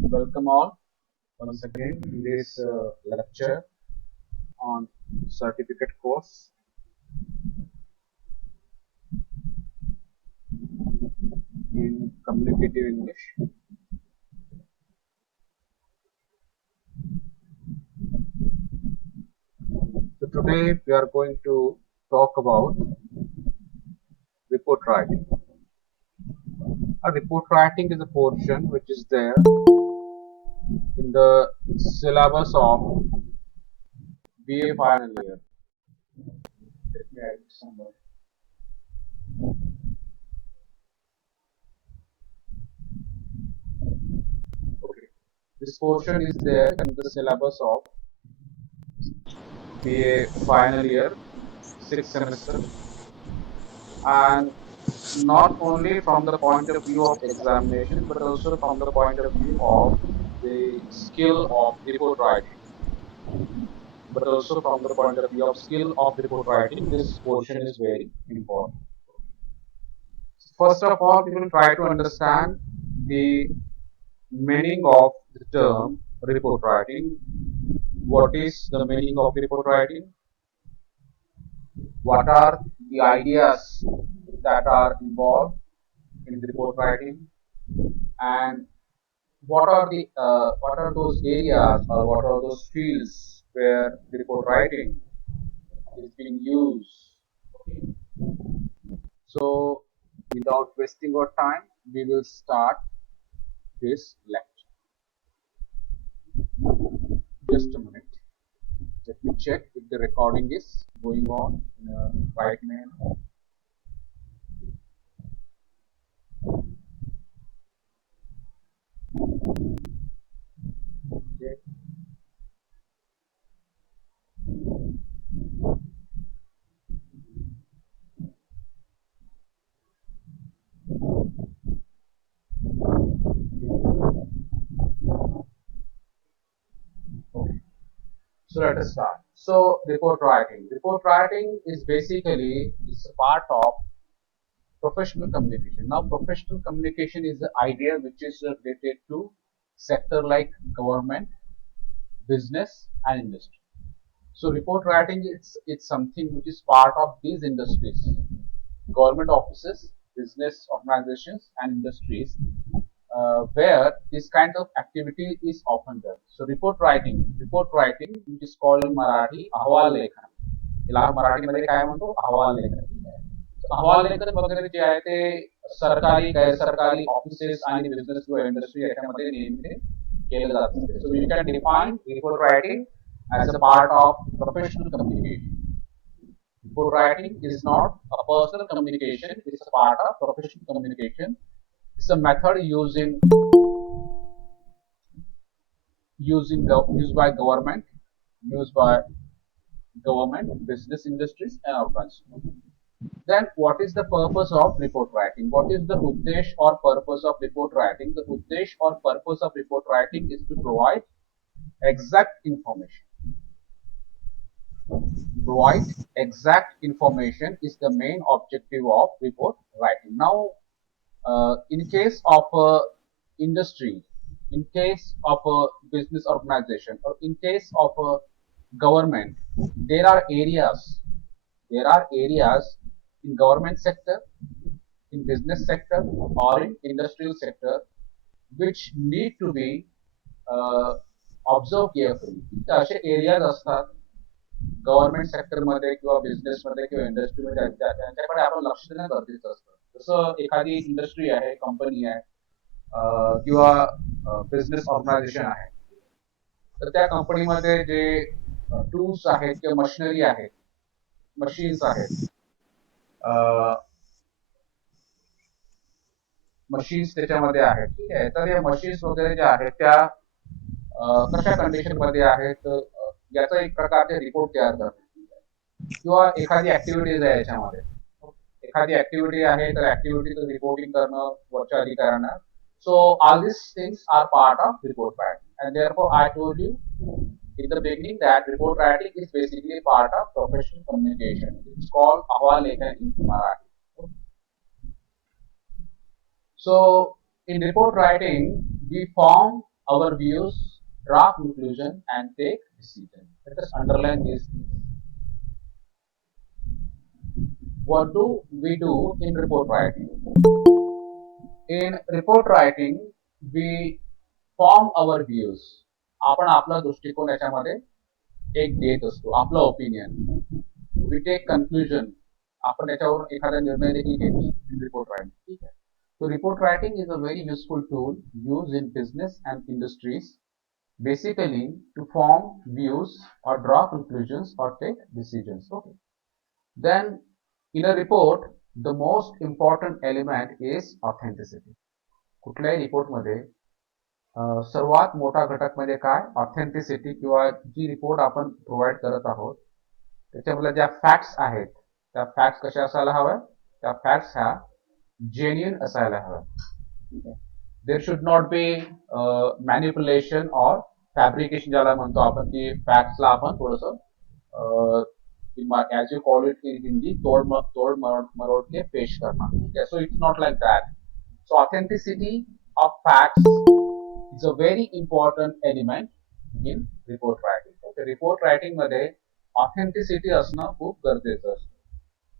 Welcome all once again in this lecture on certificate course in communicative English. So today we are going to talk about report writing. A report writing is a portion which is there in the syllabus of BA final year. Let me add it somewhere. Okay. This portion is there in the syllabus of BA final year, 6th semester, and not only from the point of view of examination, but also from the point of view of the skill of report writing. But also from the point of view of skill of report writing, this portion is very important. First of all, we will try to understand the meaning of the term report writing. What is the meaning of report writing? What are the ideas that are involved in report writing? And what are those areas or what are those fields where report writing is being used? Okay. So without wasting our time, we will start this lecture. Just a minute. Let me check if the recording is going on in a right manner. Okay. Okay. So let us start. So report writing. Report writing is basically is a part of professional communication. Now, professional communication is the idea which is related to sector like government, business, and industry. So, report writing it's something which is part of these industries, government offices, business organizations, and industries, where this kind of activity is often done. So, report writing, which is called in Marathi, ahwal lekhan. याला मराठीमध्ये काय म्हणतो अहवाल लेखन. अहवाल लेखन वगैरे जे आहे ते सरकारी गैर सरकारी ऑफिसेस आणि बिझनेस किंवा इंडस्ट्री याच्यामध्ये नेहमी केलं जातं. So you can define report writing as a part of professional communication. Report writing is not a personal communication, it is a part of professional communication. It's a method used by government, used by government, business industries, and organizations. Then what is the purpose of report writing? What is the uddesh or purpose of report writing? The uddesh or purpose of report writing is to provide exact information. Provide exact information is the main objective of report writing. Now, in case of a industry, in case of a business organization, or in case of a government, there are areas in government sector, in business sector, or in industrial sector which need to be observed carefully. तर असे एरियाज असतात government sector मध्ये किंवा बिझनेस मध्ये किंवा इंडस्ट्री मध्ये त्यांच्याकडे आपण लक्ष देणं गरजेचं असतं. जसं एखादी इंडस्ट्री आहे, कंपनी आहे किंवा बिझनेस ऑर्गनायझेशन आहे, तर त्या कंपनीमध्ये जे टूल्स आहेत किंवा मशिनरी आहेत, मशीन्स आहेत, मशीन्स त्याच्यामध्ये आहेत. ठीक आहे. तर या मशीन्स वगैरे ज्या आहेत त्या कशा कंडिशन मध्ये आहेत याचा एक प्रकारचे रिपोर्ट तयार करणे किंवा एखादी ऍक्टिव्हिटीज आहे याच्यामध्ये, एखादी ऍक्टिव्हिटी आहे तर ऍक्टिव्हिटीचं रिपोर्टिंग करणं वरच्या अधिकाऱ्यांना. So all this things are part of report writing and therefore I told you in the beginning that report writing is basically part of professional communication. It's called ahwal lekhan in Marathi. So in report writing, we form our views, draw conclusion, and take decision. Let us underline these things. What do we do in report writing? In report writing, we form our views. आपण आपला दृष्टिकोन याच्यामध्ये एक देत असतो, आपला opinion. We take conclusion. आपण याच्यावरून एखादा निर्णय देखील घेतो in report writing. ठीक आहे. So report writing is a very useful tool used in business and industries, basically to form views or draw conclusions or take decisions. Okay. Then in a report, the most important element is authenticity. कुठल्याही रिपोर्ट मध्ये सर्वात मोठा घटक म्हणजे काय? ऑथेंटिसिटी, किंवा जी रिपोर्ट आपण प्रोव्हाइड करत आहोत त्याच्यामधल्या ज्या फॅक्ट्स आहेत त्या फॅक्ट्स कशा असायला हव्या? त्या फॅक्ट्स ह्या जेन्युइन असायला हव्या. There should not be manipulation और फॅब्रिकेशन ज्याला म्हणतो आपण, की फॅक्ट्सला आपण थोडंसं as you call it in Hindi, तोड़ मरोड़ के पेश करना. So it's not like that. So authenticity of facts is a very important element in report writing. Okay, report writing मध्ये authenticity असणं खूप गरजेचं असतं.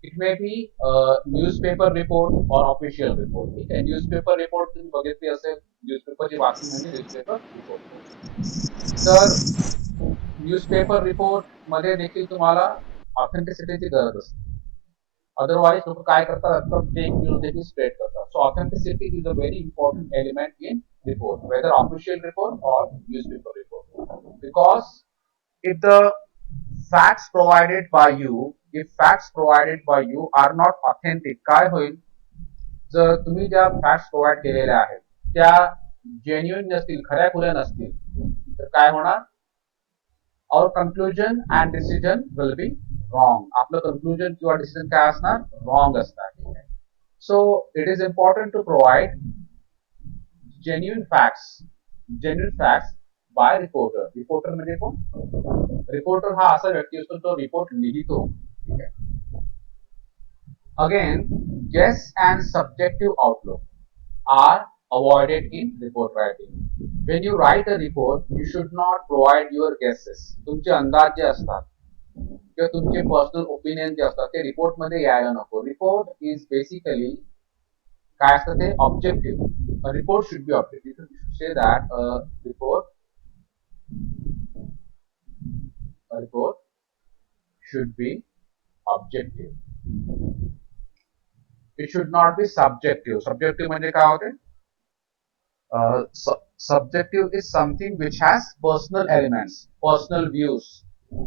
It may be a newspaper report or official report. ठीक आहे, न्यूजपेपर रिपोर्ट तुम्ही बघितली असेल, न्यूजपेपरची बातमी म्हणजे न्यूजपेपर रिपोर्ट. तर न्यूजपेपर रिपोर्ट मध्ये देखील तुम्हाला ऑथेंटिसिटीची गरज असते. अदरवाइज लोक काय करतात, फेक न्यूज देखील स्प्रेड करतात. So authenticity is a very important element in report, whether official report or newspaper report, because if the facts provided by you are not authentic, काय होईल? जर तुम्ही ज्या फॅक्ट्स प्रोव्हाइड केलेल्या आहेत त्या जेन्युइन नसतील, खऱ्या खुऱ्या नसतील, तर काय होणार? our conclusion and decision will be wrong. आपलं conclusion किंवा decision काय असणार? Wrong असणार. So it is important to provide genuine facts by reporter. Reporter म्हणजे कोण? Reporter हा असा व्यक्ती असतो तो रिपोर्ट लिहितो. ठीक आहे. Again, guess and subjective outlook are avoided in report writing. When you write a report, you should not provide your guesses. तुमचे अंदाज जे असतात किंवा तुमचे पर्सनल ओपिनियन जे असतात ते रिपोर्ट मध्ये यायला नको. रिपोर्ट इज बेसिकली काय असतं ते? Objective. A report should be objective. You should say that a report should be objective. It should not be subjective. Subjective म्हणजे काय होते? Subjective is something which has personal elements, personal views,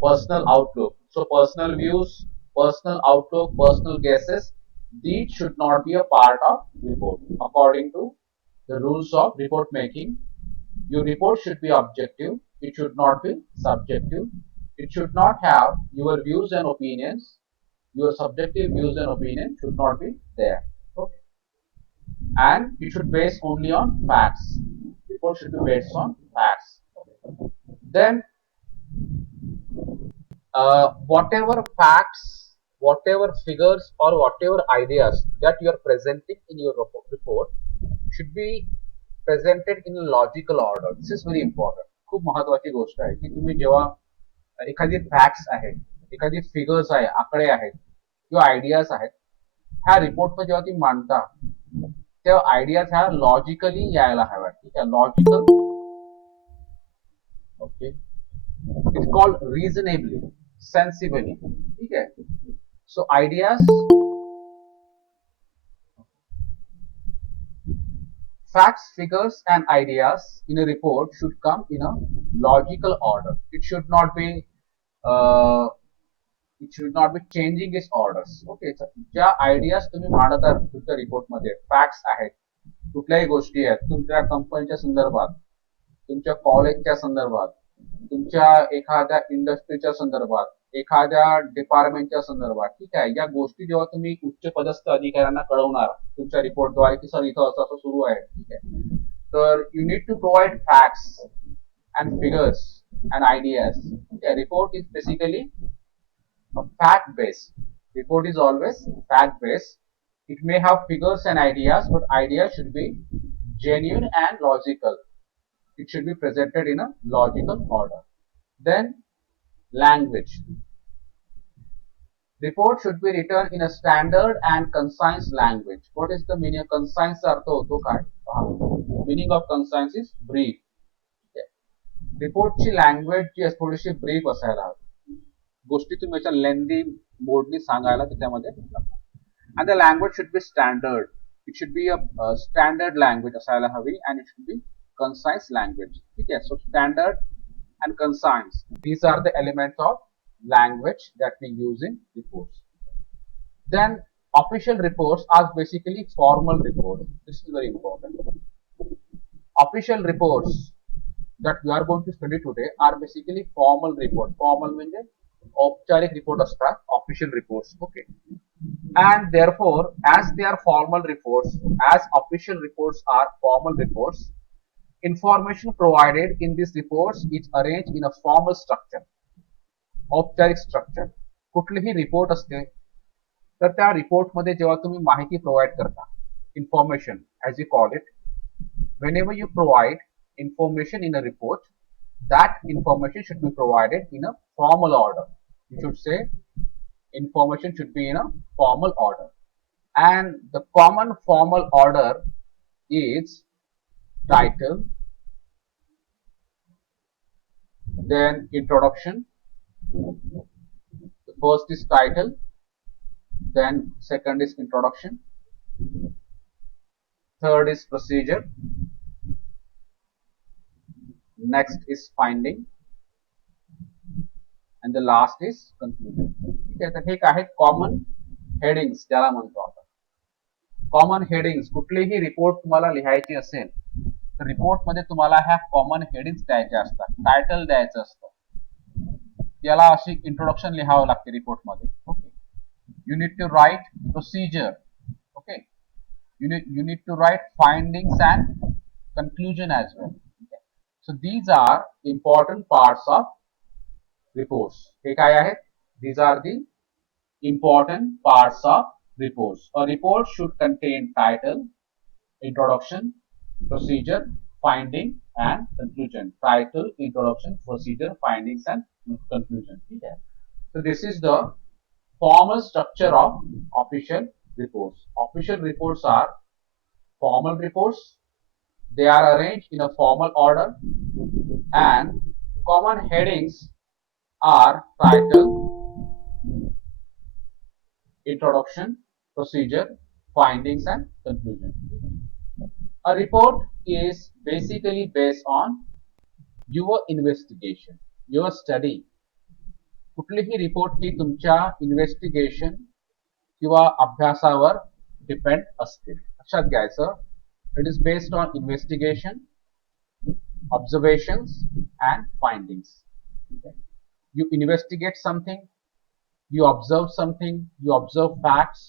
personal outlook. So personal views, personal outlook, personal guesses, these should not be a part of report. According to the rules of report making, your report should be objective. It should not be subjective. It should not have your views and opinions. Your subjective views and opinions should not be there. Okay. And it should base only on facts. Report should be based on facts. Okay. Then whatever facts, whatever figures, or whatever ideas that you are presenting in your report should be presented in a logical order. This is very important. खूप महत्वाची गोष्ट आहे की तुम्ही जेव्हा एखादी फॅक्ट्स आहेत, एखादी फिगर्स आहे, आकडे आहेत किंवा आयडियाज आहेत, ह्या रिपोर्ट मध्ये जेव्हा तुम्ही मांडता तेव्हा आयडियाज ह्या लॉजिकली यायला हव्या. ठीक आहे, logical. Okay, it's called reasonably, sensibly. ठीक आहे. So ideas, facts, figures, and ideas in a report should come in a logical order. It should not be changing its orders. Okay, ज्या आयडियाज तुम्ही मांडत आहात तुमच्या रिपोर्ट मध्ये, फॅक्ट्स आहेत, कुठल्याही गोष्टी आहेत, तुमच्या कंपनीच्या संदर्भात, तुमच्या कॉलेजच्या संदर्भात, तुमच्या एखाद्या इंडस्ट्रीच्या संदर्भात, एखाद्या डिपार्टमेंटच्या संदर्भात. ठीक आहे, या गोष्टी जेव्हा तुम्ही उच्च पदस्थ अधिकाऱ्यांना कळवणार तुमच्या रिपोर्टद्वारे की सर इथं असं असं सुरू आहे, ठीक आहे, तर you need to provide facts and figures and ideas. Report is basically fact based. Report is always fact based. It may have figures and ideas, but ideas should be genuine and logical. It should be presented in a logical order. Then language. Report should be written in a standard and concise language. What is the meaning of concise? अर्थ होतो काय? Meaning of concise is brief. रिपोर्टची language जी आहे थोडीशी ब्रीफ असायला हवी. गोष्टी तुम्ही याच्या लेंदी मोडनी सांगायला त्याच्यामध्ये and the language should be standard. It should be a standard language असायला हवी and it should be concise language. ठीक आहे. So standard and concise. These are the elements of language that we use in reports. Then official reports are basically formal reports. This is very important. Official reports that we are going to study today are basically formal report. Formal means औपचारिक report असतात, official reports. Okay. And therefore, as they are formal reports, as official reports are formal reports, information provided in these reports is arranged in a formal structure. औपचारिक स्ट्रक्चर. कुठलीही रिपोर्ट असते तर त्या रिपोर्ट मध्ये जेव्हा तुम्ही माहिती प्रोव्हाइड करता, information as you call it, whenever you provide information in a report, that information should be provided in a formal order. You should say information should be in a formal order, and the common formal order is title, then introduction. The first is title, then second is introduction, third is procedure, next is finding, and the last is conclusion. ठीक आहे. तर हे काय common headings ज्याला म्हणतो आपण. Common headings कुठलीही रिपोर्ट तुम्हाला लिहायची असेल तर रिपोर्ट मध्ये तुम्हाला ह्या कॉमन हेडिंग्स द्यायच्या असतात. टायटल द्यायचं असतं, याला अशी इंट्रोडक्शन लिहावं लागते रिपोर्ट मध्ये. Okay. You need to write procedure. Okay. you need to write findings and conclusion as well. Okay. So these are important parts of reports. हे काय आहेत? These are the important parts of reports. A report should contain title, introduction, procedure, finding and conclusion. Title, introduction, procedure, findings and conclusion. Okay. So this is the formal structure of official reports. Official reports are formal reports. They are arranged in a formal order, and common headings are title, introduction, procedure, findings and conclusion. A report is basically based on your investigation, your study. कुठलीही रिपोर्ट ही तुमच्या इन्व्हेस्टिगेशन किंवा अभ्यासावर डिपेंड असते. लक्षात घ्यायचं. It is based on investigation, observations and findings. You investigate something, you observe something, you observe facts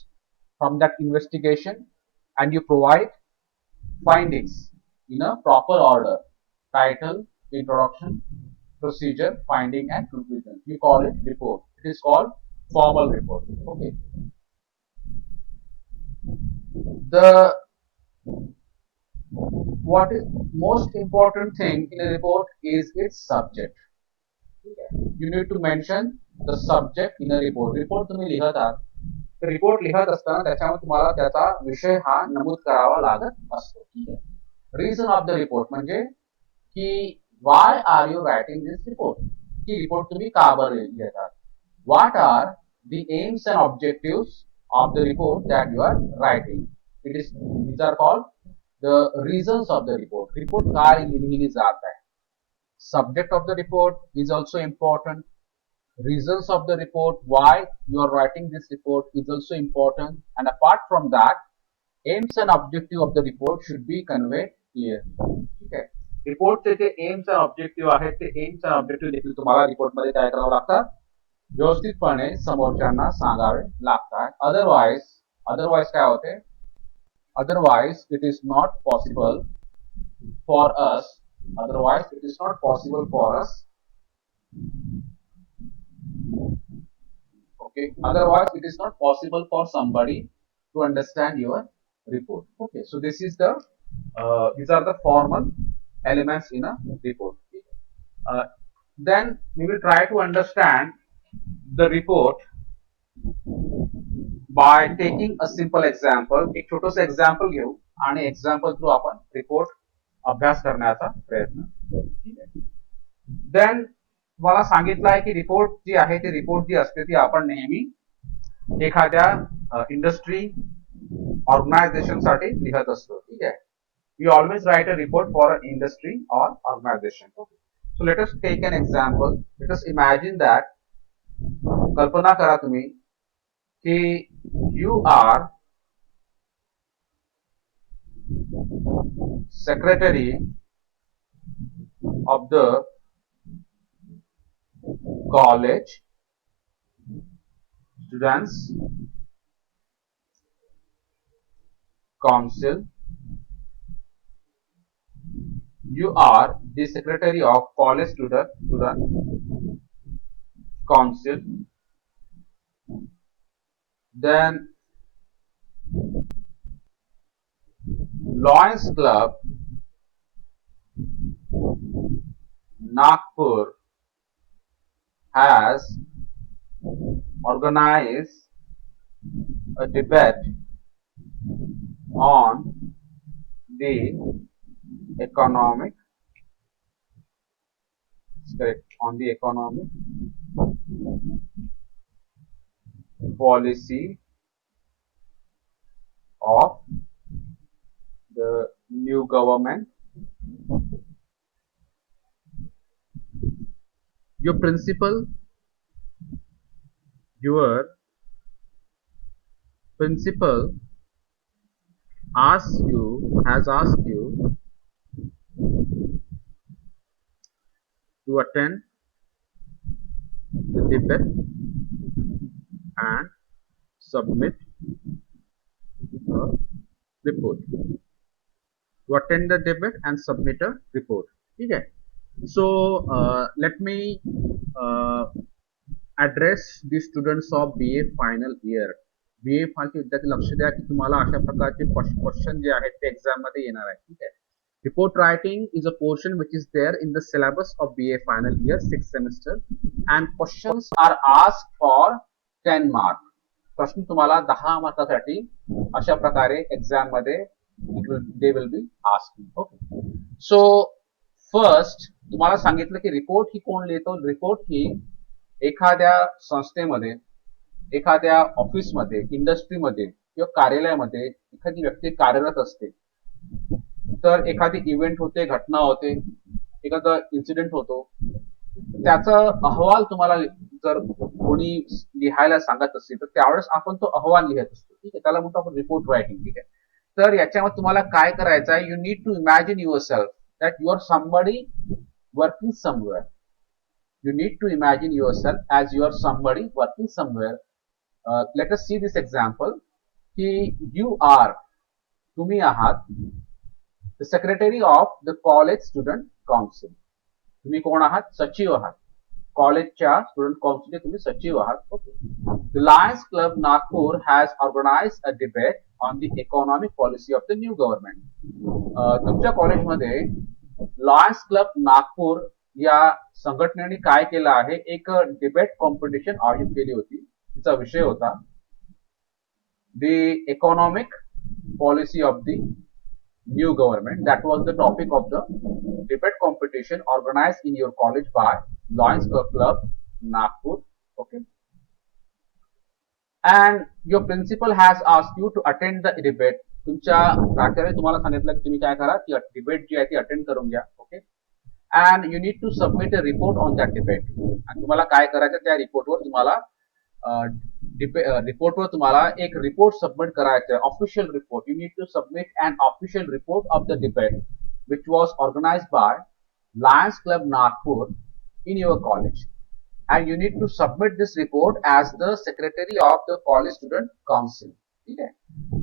from that investigation, and you provide findings in a proper order. Title, introduction, procedure, finding and conclusion. You call it report. It is called formal report. Okay. What is most important thing in a report is its subject. You need to mention the subject in a report. Report तुम्ही लिहत आहात, तर रिपोर्ट लिहत असताना त्याच्यामध्ये तुम्हाला त्याचा विषय हा नमूद करावा लागत असतो. रिझन ऑफ द रिपोर्ट म्हणजे की why are you writing this report? ही रिपोर्ट तुम्ही का बरं लिहितात? What are the aims and objectives of the report that you are writing? These are called the reasons of the report. Report काय लिहिली जात आहे. Subject of the report is also important. Reasons of the report, why you are writing this report, is also important. And apart from that, aims and objective of the report should be conveyed clearly. Okay. रिपोर्टचे जे aims and objective आहेत ते AIIMS and objective देखील तुम्हाला रिपोर्ट मध्ये काय करावं लागतात, व्यवस्थितपणे समोरच्यांना सांगावे लागतात. अदरवाइज काय होते, otherwise it is not possible for us, okay, otherwise it is not possible for somebody to understand your report. Okay, so this is the these are the formal elements in a report. Then we will try to understand the report by taking a simple example. एक छोटस एक्झाम्पल घेऊ आणि example through आपण रिपोर्ट अभ्यास करण्याचा प्रयत्न करू. ठीक आहे. देन मला सांगितलं आहे की रिपोर्ट जी आहे ती रिपोर्ट जी असते ती आपण नेहमी एखाद्या इंडस्ट्री ऑर्गनायझेशन साठी लिहत असतो. ठीक आहे. We always write a report for an industry or organization. Okay. So let us take an example. Let us imagine that कल्पना करा तुम्ही कि you are secretary of the college students council. You are the secretary of college student council. Then Lions Club Nagpur has organized a debate on the economic policy of the new government. Your principal has asked you to attend the debate and submit a report. To attend the debate and submit a report. Okay. So let me address the students of BA final year. BA फालचे विद्यार्थी लक्ष द्या की तुम्हाला अशा प्रकारचे क्वेश्चन जे आहेत ते एक्झाम मध्ये येणार आहेत. ठीक आहे. Report writing is a portion which is there in the syllabus of BA final year 6th semester and questions are asked for 10 marks. प्रश्न तुम्हाला 10 मार्कासाठी अशा प्रकारे एक्झाम मध्ये they will be asking. Okay. So first तुम्हाला सांगितलं की रिपोर्ट ही कोण लिहितो. रिपोर्ट ही एखाद्या संस्थेमध्ये एखाद्या ऑफिसमध्ये इंडस्ट्रीमध्ये किंवा कार्यालयामध्ये एखादी व्यक्ती कार्यरत असते तर एखादी इव्हेंट होते घटना होते एखादा इन्सिडेंट होतो त्याचा अहवाल तुम्हाला जर कोणी लिहायला सांगत असेल तर त्यावेळेस आपण तो अहवाल लिहित असतो. ठीक आहे. त्याला म्हणतो आपण रिपोर्ट रायटिंग. ठीक आहे. तर याच्यामध्ये तुम्हाला काय करायचं आहे. You need to imagine yourself that you are somebody working somewhere. You need to imagine yourself as you are somebody working somewhere. Let us see this example. You are, तुम्ही आहात, the secretary of the college student council. तुम्ही कोण आहात. सचिव आहात. कॉलेजच्या स्टुडंट काउन्सिलचे तुम्ही सचिव आहात. Okay. The Lions Club Nagpur has organized a debate on the economic policy of the new government. तुमच्या कॉलेजमध्ये लायन्स क्लब नागपूर या संघटनेने काय केलं आहे एक डिबेट कॉम्पिटिशन आयोजित केली होती. तिचा विषय होता the economic policy of the new government. That was the topic of the debate competition organised in your college by lions club Nagpur. Okay. And your principal has asked you to attend the debate. तुमच्या प्राचार्य तुम्हाला सांगितलं की तुम्ही काय करा ती डिबेट जी आहे ती अटेंड करून घ्या. Okay. and you need to submit a report on that debate. आणि तुम्हाला काय करायचं त्या रिपोर्टवर तुम्हाला एक रिपोर्ट सबमिट करायचा आहे. Official report. You need to submit an official report of the debate which was organized by Lions Club Nagpur in your college and you need to submit this report as the secretary of the college student council. ठीक आहे.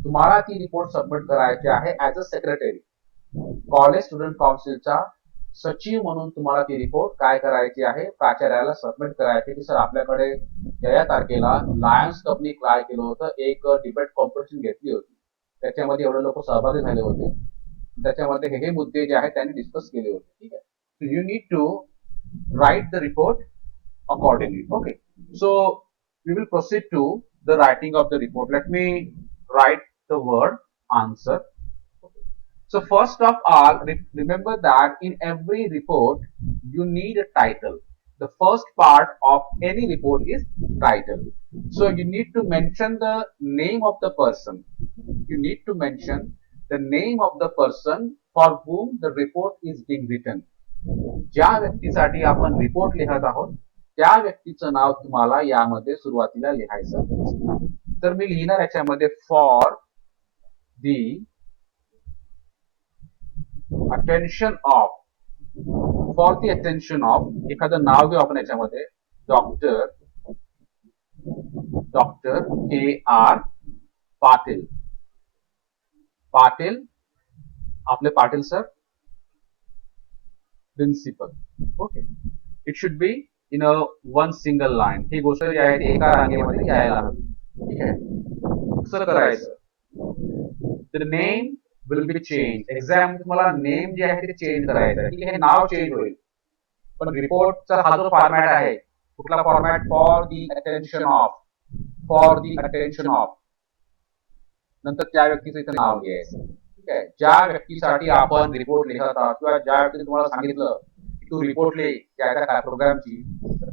तुम्हाला ती report submit करायची आहे as a secretary college student काउन्सिलचा सचिव म्हणून तुम्हाला ती रिपोर्ट काय करायची आहे प्राचार्याला सबमिट करायची की सर आपल्याकडे या तारखेला लायन्स क्लबने काय केलं होतं एक डिबेट कॉम्पिटिशन घेतली होती त्याच्यामध्ये एवढे लोक सहभागी झाले होते. त्याच्यामध्ये हे मुद्दे जे आहेत त्यांनी डिस्कस केले होते. ठीक आहे. So you need to write the report accordingly. Okay. So we will proceed to the writing of the report. Let me write the word answer. So first of all, remember that in every report, you need a title. The first part of any report is title. So you need to mention the name of the person. You need to mention the name of the person for whom the report is being written. ज्या व्यक्तीसाठी आपण रिपोर्ट लिहत आहोत त्या व्यक्तीचं नाव तुम्हाला यामध्ये सुरुवातीला लिहायचं. तर मी लिहिणार याच्यामध्ये for the attention of, for the attention of एखादं नाव घेऊ आपण याच्यामध्ये, doctor K R Patil. Patil, आपले Patil sir, principal. Okay. It should be in a one single line. ही गोष्ट जी आहे ती एका रांगेमध्ये यायला हवी. ठीक आहे. कसं करायचं? The name will be change. Exam तुम्हाला नेम जे आहे ते चेंज करायचं आहे. ठीक आहे. नाव चेंज होईल पण रिपोर्टचा हा जो फॉर्मॅट आहे, कुठला format? For the attention of. For the attention of नंतर त्या व्यक्तीचं इथं नाव घ्यायचं. ठीक आहे. ज्या व्यक्तीसाठी आपण रिपोर्ट लिहत आहात किंवा ज्या व्यक्तीने तुम्हाला सांगितलं की तू रिपोर्ट लिह त्या प्रोग्रामची,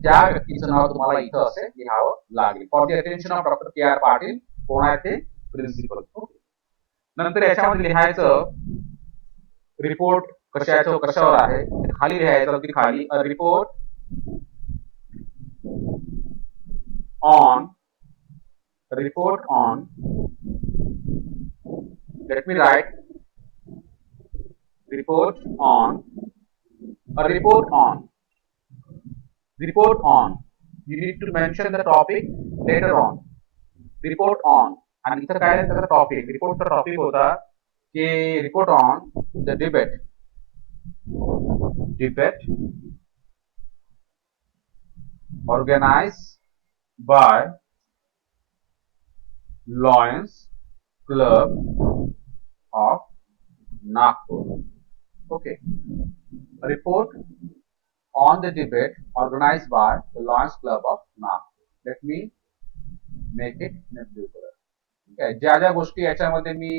त्या व्यक्तीचं नाव तुम्हाला इथं असे लिहावं लागेल. For the attention of doctor K R Patil. कोण आहे ते? प्रिन्सिपल. नंतर याच्यामध्ये लिहायचं रिपोर्ट कशावर आहे, खाली लिहायचं की खाली अ report on, let me write report on, a report on. You need to mention the topic later on. Report on. आणि इथं काय त्याचा टॉपिक, रिपोर्टचा टॉपिक होता की report on the debate organized by Lions Club of Nagpur. Okay. A report on the debate organized by the Lions Club of Nagpur. Let me make it in a blue color. Okay. ज्या ज्या गोष्टी याच्यामध्ये मी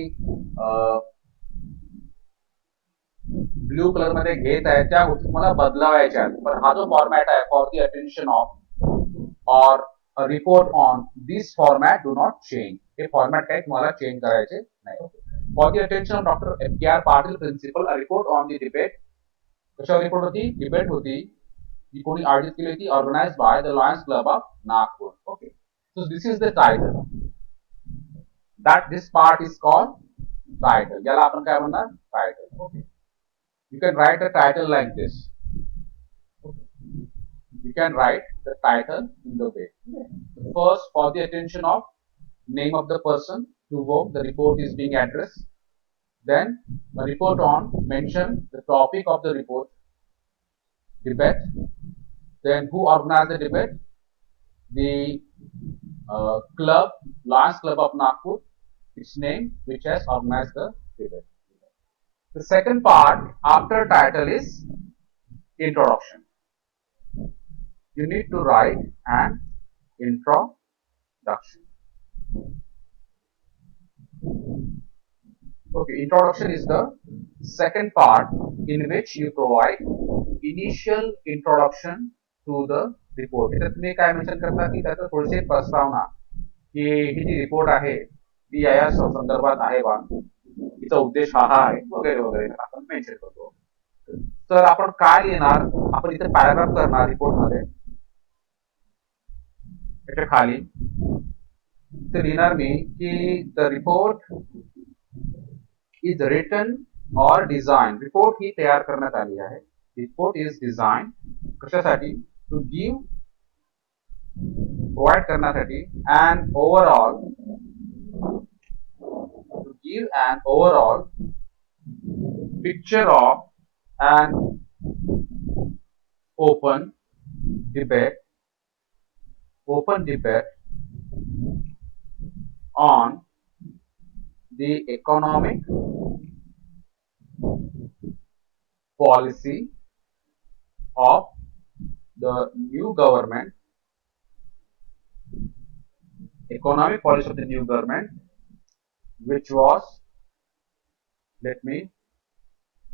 blue colour मध्ये घेत आहे त्या गोष्टी मला बदलावायच्या, पण हा जो फॉर्मॅट आहे for the attention of our report on, this format do not change. हे फॉर्मॅट काही तुम्हाला चेंज करायचे नाही. For the attention of doctor K R Patil principal, a report on the debate. कशावर रिपोर्ट होती? डिबेट होती जी कोणी आयोजित केली होती, organised by the Lions Club of Nagpur. Okay. So this is the title. That this part is called title. याला आपण काय म्हणणार? Title. Okay. You can write the title like this. You can write the title in the way. First, for the attention of name of the person to whom the report is being addressed. Then, a report on, mention the topic of the report, debate. Then, who organized the debate? The club, Lions Club of Nagpur, its name, which has organized the debate. The second part after title is introduction. You need to write an introduction. Okay, introduction is the second part in which you provide initial introduction to the report. इथे तुम्ही काय मेन्शन करता की त्याचा थोडीशी प्रस्तावना की ही जी रिपोर्ट आहे ती या संदर्भात आहे बा, तिचा उद्देश हा आहे वगैरे वगैरे आपण मेन्शन करतो. तर आपण काय लिहिणार? आपण इथे पॅराग्राफ करणार रिपोर्ट मध्ये. त्याच्या खाली इथे लिहिणार मी की द रिपोर्ट इज रिटन और डिझाइन. रिपोर्ट ही तयार करण्यात आली आहे. रिपोर्ट इज डिझाइन कशासाठी? टू गिव्ह, प्रोव्हाइड करण्यासाठी and overall, give an overall picture of an open debate on the economic, policy of the new government, economic policy of the new government, which was, let me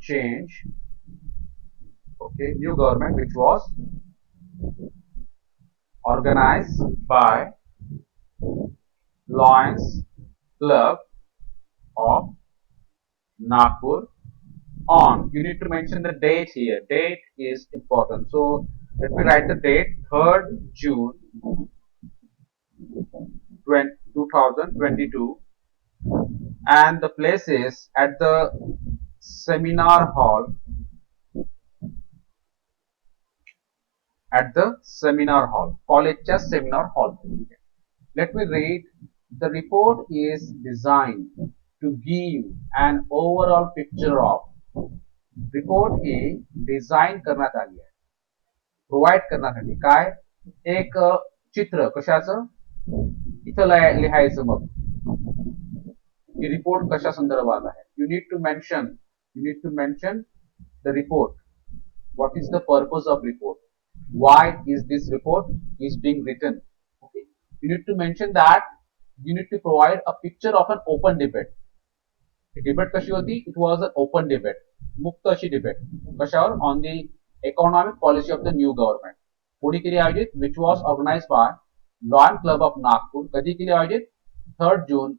change, okay, new government which was organized by Lions Club of Nagpur on. You need to mention the date here. Date is important. So let me write the date 3rd June 2022, and the place is at the seminar hall, collegeच्या seminar hall. Let me read. The report is designed to give an overall picture of. Report ही डिझाईन करण्यात आली आहे, प्रोव्हाइड करण्यासाठी काय, एक चित्र कशाचं इथं लिहायचं, मग की रिपोर्ट कशा संदर्भात आहे. You need to mention the report. What is the purpose of report? Why is this report is being written? Okay. You need to mention that. You need to provide a picture of an open debate. Debate कशी होती? It was a open debate, मुक्त अशी debate. कशावर? On the economic policy of the new government. कोणी केली आयोजित? Which was organised by lion club of Nagpur. कधी केली आयोजित? 3rd June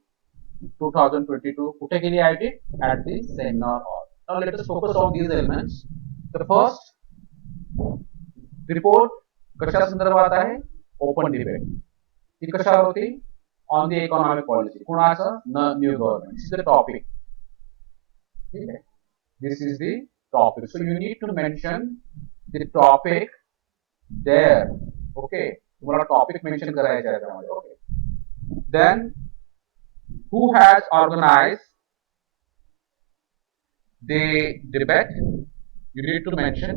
2022. कुठे केली आयोजित? At the seminar hall. Now let us focus on these elements. The first, report कशा संदर्भात आहे? Open debate. ती कशावर होती? On the economic policy. कुणाचं? New government. This is the topic. Okay. This is the topic. So you need to mention the topic there. Okay. तुम्हाला topic mention करायचं आहे त्यामध्ये. Okay. Then who has organized the debate? You need to mention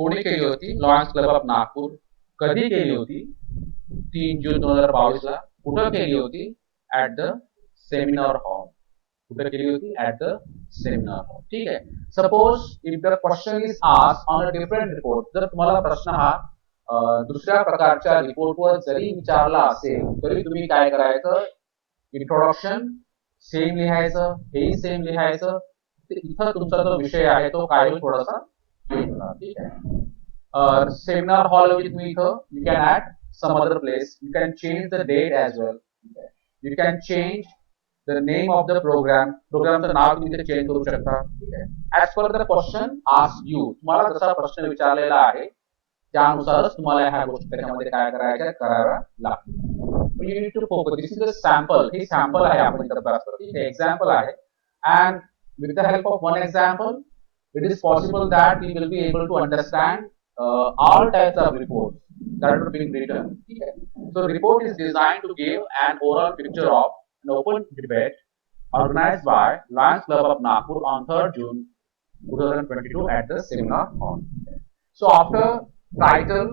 कोणी केली होती? Lions club of Nagpur. कधी केली होती? 3 जून 2022 ला. कुठं केली होती? At the seminar hall. कुठे केली होती? At the seminar hall. ठीक आहे. Suppose if the question is asked on a different report, जर तुम्हाला प्रश्न हा दुसऱ्या प्रकारच्या रिपोर्टवर जरी विचारला असेल तरी तुम्ही काय करायचं? इंट्रोडक्शन सेम लिहायचं, हेही सेम लिहायचं. इथं तुमचा जो विषय आहे तो काय होईल? थोडासा चेंज होणार. ठीक आहे. सेमिनार हॉल ऐवजी तुम्ही इथं you can add some other place. You can change the date as well. You can change the name of the program. प्रोग्रामचं नाव तुम्ही इथे चेंज करू शकता. As per the question asked you. तुम्हाला जसा प्रश्न विचारलेला आहे त्यानुसारच तुम्हाला ह्या गोष्टी त्याच्यामध्ये काय करायच्या कराव्या लागतील. You need to focus. This is a sample. हे सॅम्पल आहे, आपण इथे अभ्यास करतो. हे एक्झाम्पल आहे. And with the help of one example it is possible that we will be able to understand all types of reports that are being written. So report is designed to give an overall picture of an open debate organized by Lions Club of Nagpur on 3rd June 2022 at the seminar hall. So after title,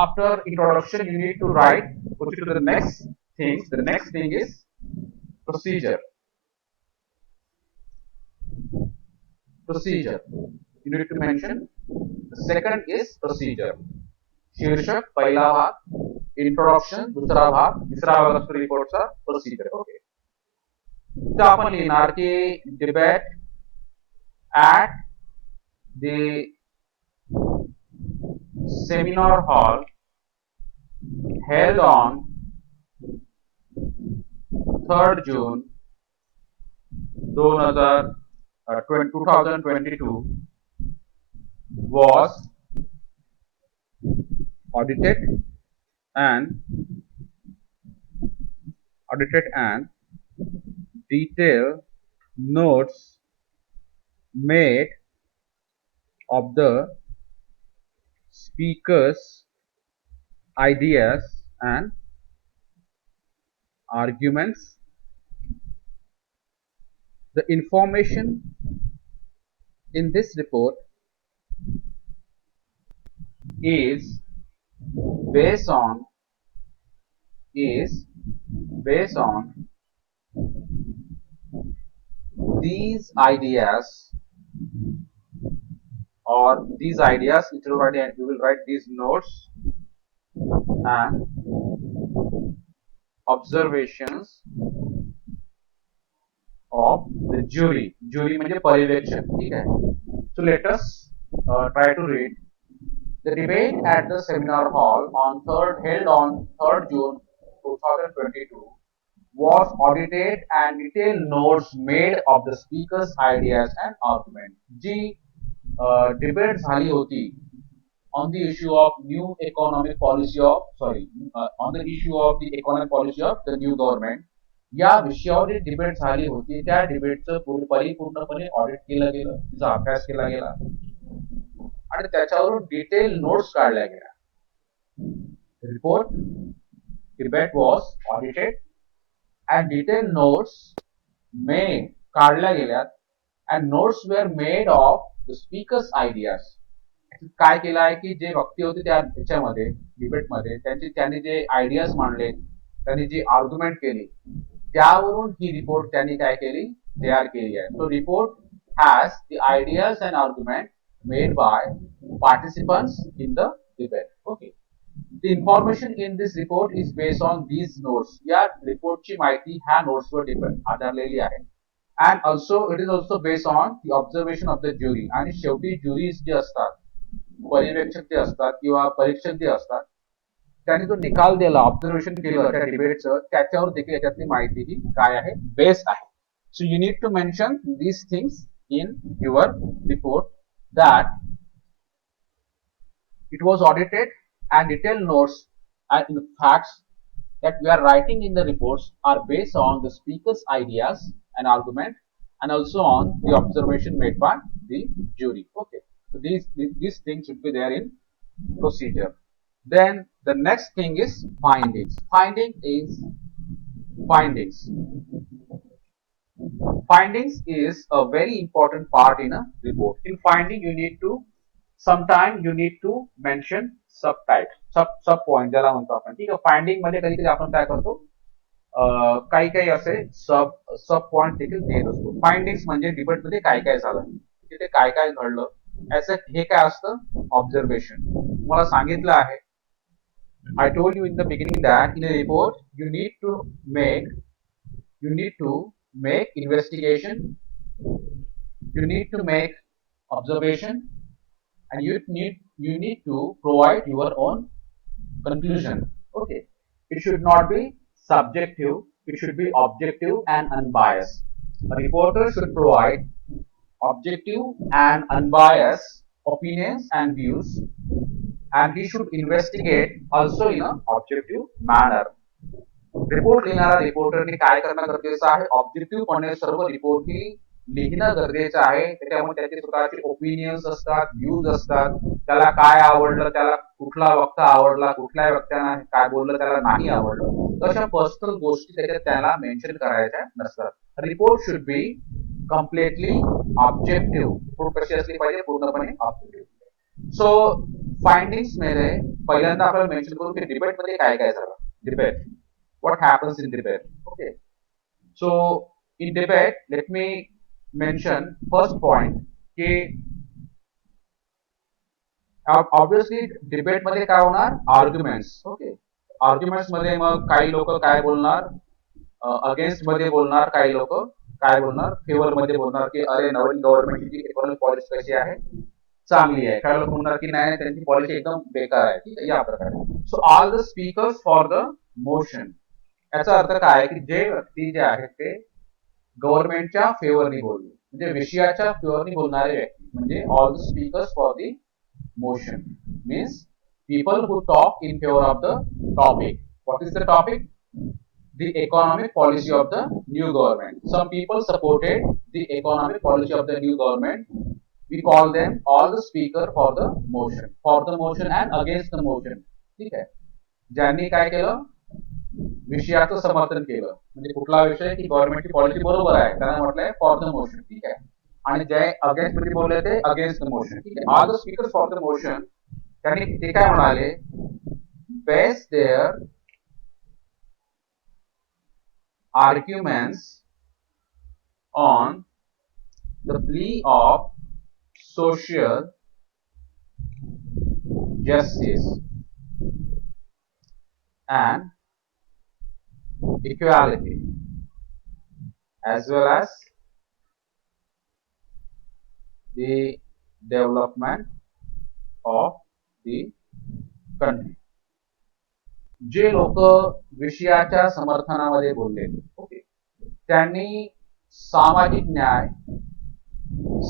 after introduction, you need to write, proceed to the next things. The next thing is procedure. Procedure. You need to mention. The second is procedure. शीर्षक पहिला भाग, इंट्रोडक्शन दुसरा भाग, तिसरा भाग असतो रिपोर्टचा procedure. Okay. इथं आपण लिहिणार की debate at the seminar hall held on 3rd June 2022 was audited and detailed notes made of the speakers' ideas and arguments. The information in this report is based on these ideas we will write these notes and observations of the jury म्हणजे पर्यवेक्षक ठीक आहे. So let us try to read. The debate at the seminar hall held on 3rd June 2022 was audited and detailed notes made of the speaker's ideas and argument. जी debate झाली होती on the issue of new economic policy of on the issue of the economic policy of the new government या विषयावर जी डिबेट झाली होती त्या डिबेटचं परिपूर्णपणे ऑडिट केलं गेलं तिचा अभ्यास केला गेला आणि त्याच्यावरून डिटेल नोट्स काढल्या गेल्या report debate was audited and detail notes काढल्या गेल्यात and notes were made of the speakers ideas काय केलं आहे की जे वक्ते होते त्याच्यामध्ये डिबेटमध्ये त्यांनी जे आयडियाज मांडले त्यांनी जी आर्ग्युमेंट केली त्यावरून ही रिपोर्ट त्यांनी काय केली तयार केली आहे. So report has the ideas and argument made by participants in the debate. Okay, the information in this report is based on these notes. या रिपोर्टची माहिती ह्या नोट्सवर आधारलेली आहे. And also it is also based on the observation of the jury. आणि शेवटी ज्युरीज जे असतात पर्यवेक्षक जे असतात किंवा परीक्षक जे असतात त्यांनी जो निकाल दिला ऑब्झर्वेशन केलं त्या डिबेटचं त्याच्यावर देखील याच्यातली माहिती ही काय आहे बेस आहे. So you need to mention these things in your report that it was audited and detailed notes and facts that we are writing in the reports are based on the speaker's ideas and argument and also on the observation made by the jury. Okay, so these things should be there in procedure. Then the next thing is findings. Findings is a very important part in a report. In finding sometimes you need to mention सब पॉइंट ज्याला म्हणतो आपण ठीक आहे. फाइंडिंग मध्ये कधी कधी आपण काय करतो काही असे सब पॉइंट देखील देत असतो. फाइंडिंग्स म्हणजे डिबेट मध्ये काय काय झालं तिथे काय काय घडलं असं हे काय असतं ऑब्झर्वेशन. मला सांगितलं आहे I told you in the beginning that in a report you need to make investigation, you need to make observation, and you need to provide your own conclusion. Okay, it should not be subjective, it should be objective and unbiased. A reporter should provide objective and unbiased opinions and views, and he should investigate also in an objective manner. Report लिहिणारा रिपोर्टरने काय करणं गरजेचं आहे ऑब्जेक्टिव्हपणे सर्व रिपोर्ट ही लिहिणं गरजेचं आहे. त्याच्यामध्ये त्याचे स्वतःचे ओपिनियन्स असतात व्ह्यूज असतात. त्याला काय आवडलं त्याला कुठला वक्ता आवडला कुठल्या वक्त्याने काय बोललं त्याला नाही आवडलं तशा पर्सनल गोष्टी त्याच्यात त्याला मेन्शन करायच्या नसतात. Report should be completely objective. Report कशी असली पाहिजे पूर्णपणे ऑब्जेक्टिव्ह. सो फाइंडिंग्स मध्ये पहिल्यांदा आपल्याला मेन्शन करू की डिबेट मध्ये काय काय झालं. Debate what happens in debate. Okay, so in debate let me mention first point ki obviously debate मध्ये काय होणार arguments. Okay, arguments मध्ये मग काही लोक काय बोलणार अगेन्स्ट मध्ये बोलणार काही लोक काय बोलणार फेवर मध्ये बोलणार की अरे नवीन गव्हर्नमेंटची इकॉनॉमिक पॉलिसी कशी आहे चांगली आहे. काही लोक म्हणणार की नाही त्यांची पॉलिसी एकदम बेकार आहे. ठीक आहे या प्रकारे. So all the speakers for the motion याचा अर्थ काय की जे व्यक्ती जे आहेत ते गव्हर्नमेंटच्या फेवरनी बोलले म्हणजे विषयाच्या फेवरनी बोलणारे व्यक्ती म्हणजे all the speakers for the motion means people who talk in favor of the topic. What is the topic? The economic policy of the new government. Some people supported the economic policy of the new government. We call them all the speaker for the motion and against the motion. ठीक आहे. ज्यांनी काय केलं विषयाचं समर्थन केलं म्हणजे कुठला विषय की गव्हर्नमेंटची पॉलिसी बरोबर आहे त्यांना म्हटलंय फॉर द मोशन. ठीक आहे. आणि जे अगेन्स्ट मध्ये बोलले ते अगेन्स्ट द मोशन. ठीक आहे. All the speaker for the motion त्यांनी ते काय म्हणाले base their arguments on the plea of social justice and equality, as well as the development of the country. जे लोक विषयाच्या समर्थनामध्ये बोलले, ओके, त्यांनी सामाजिक न्याय,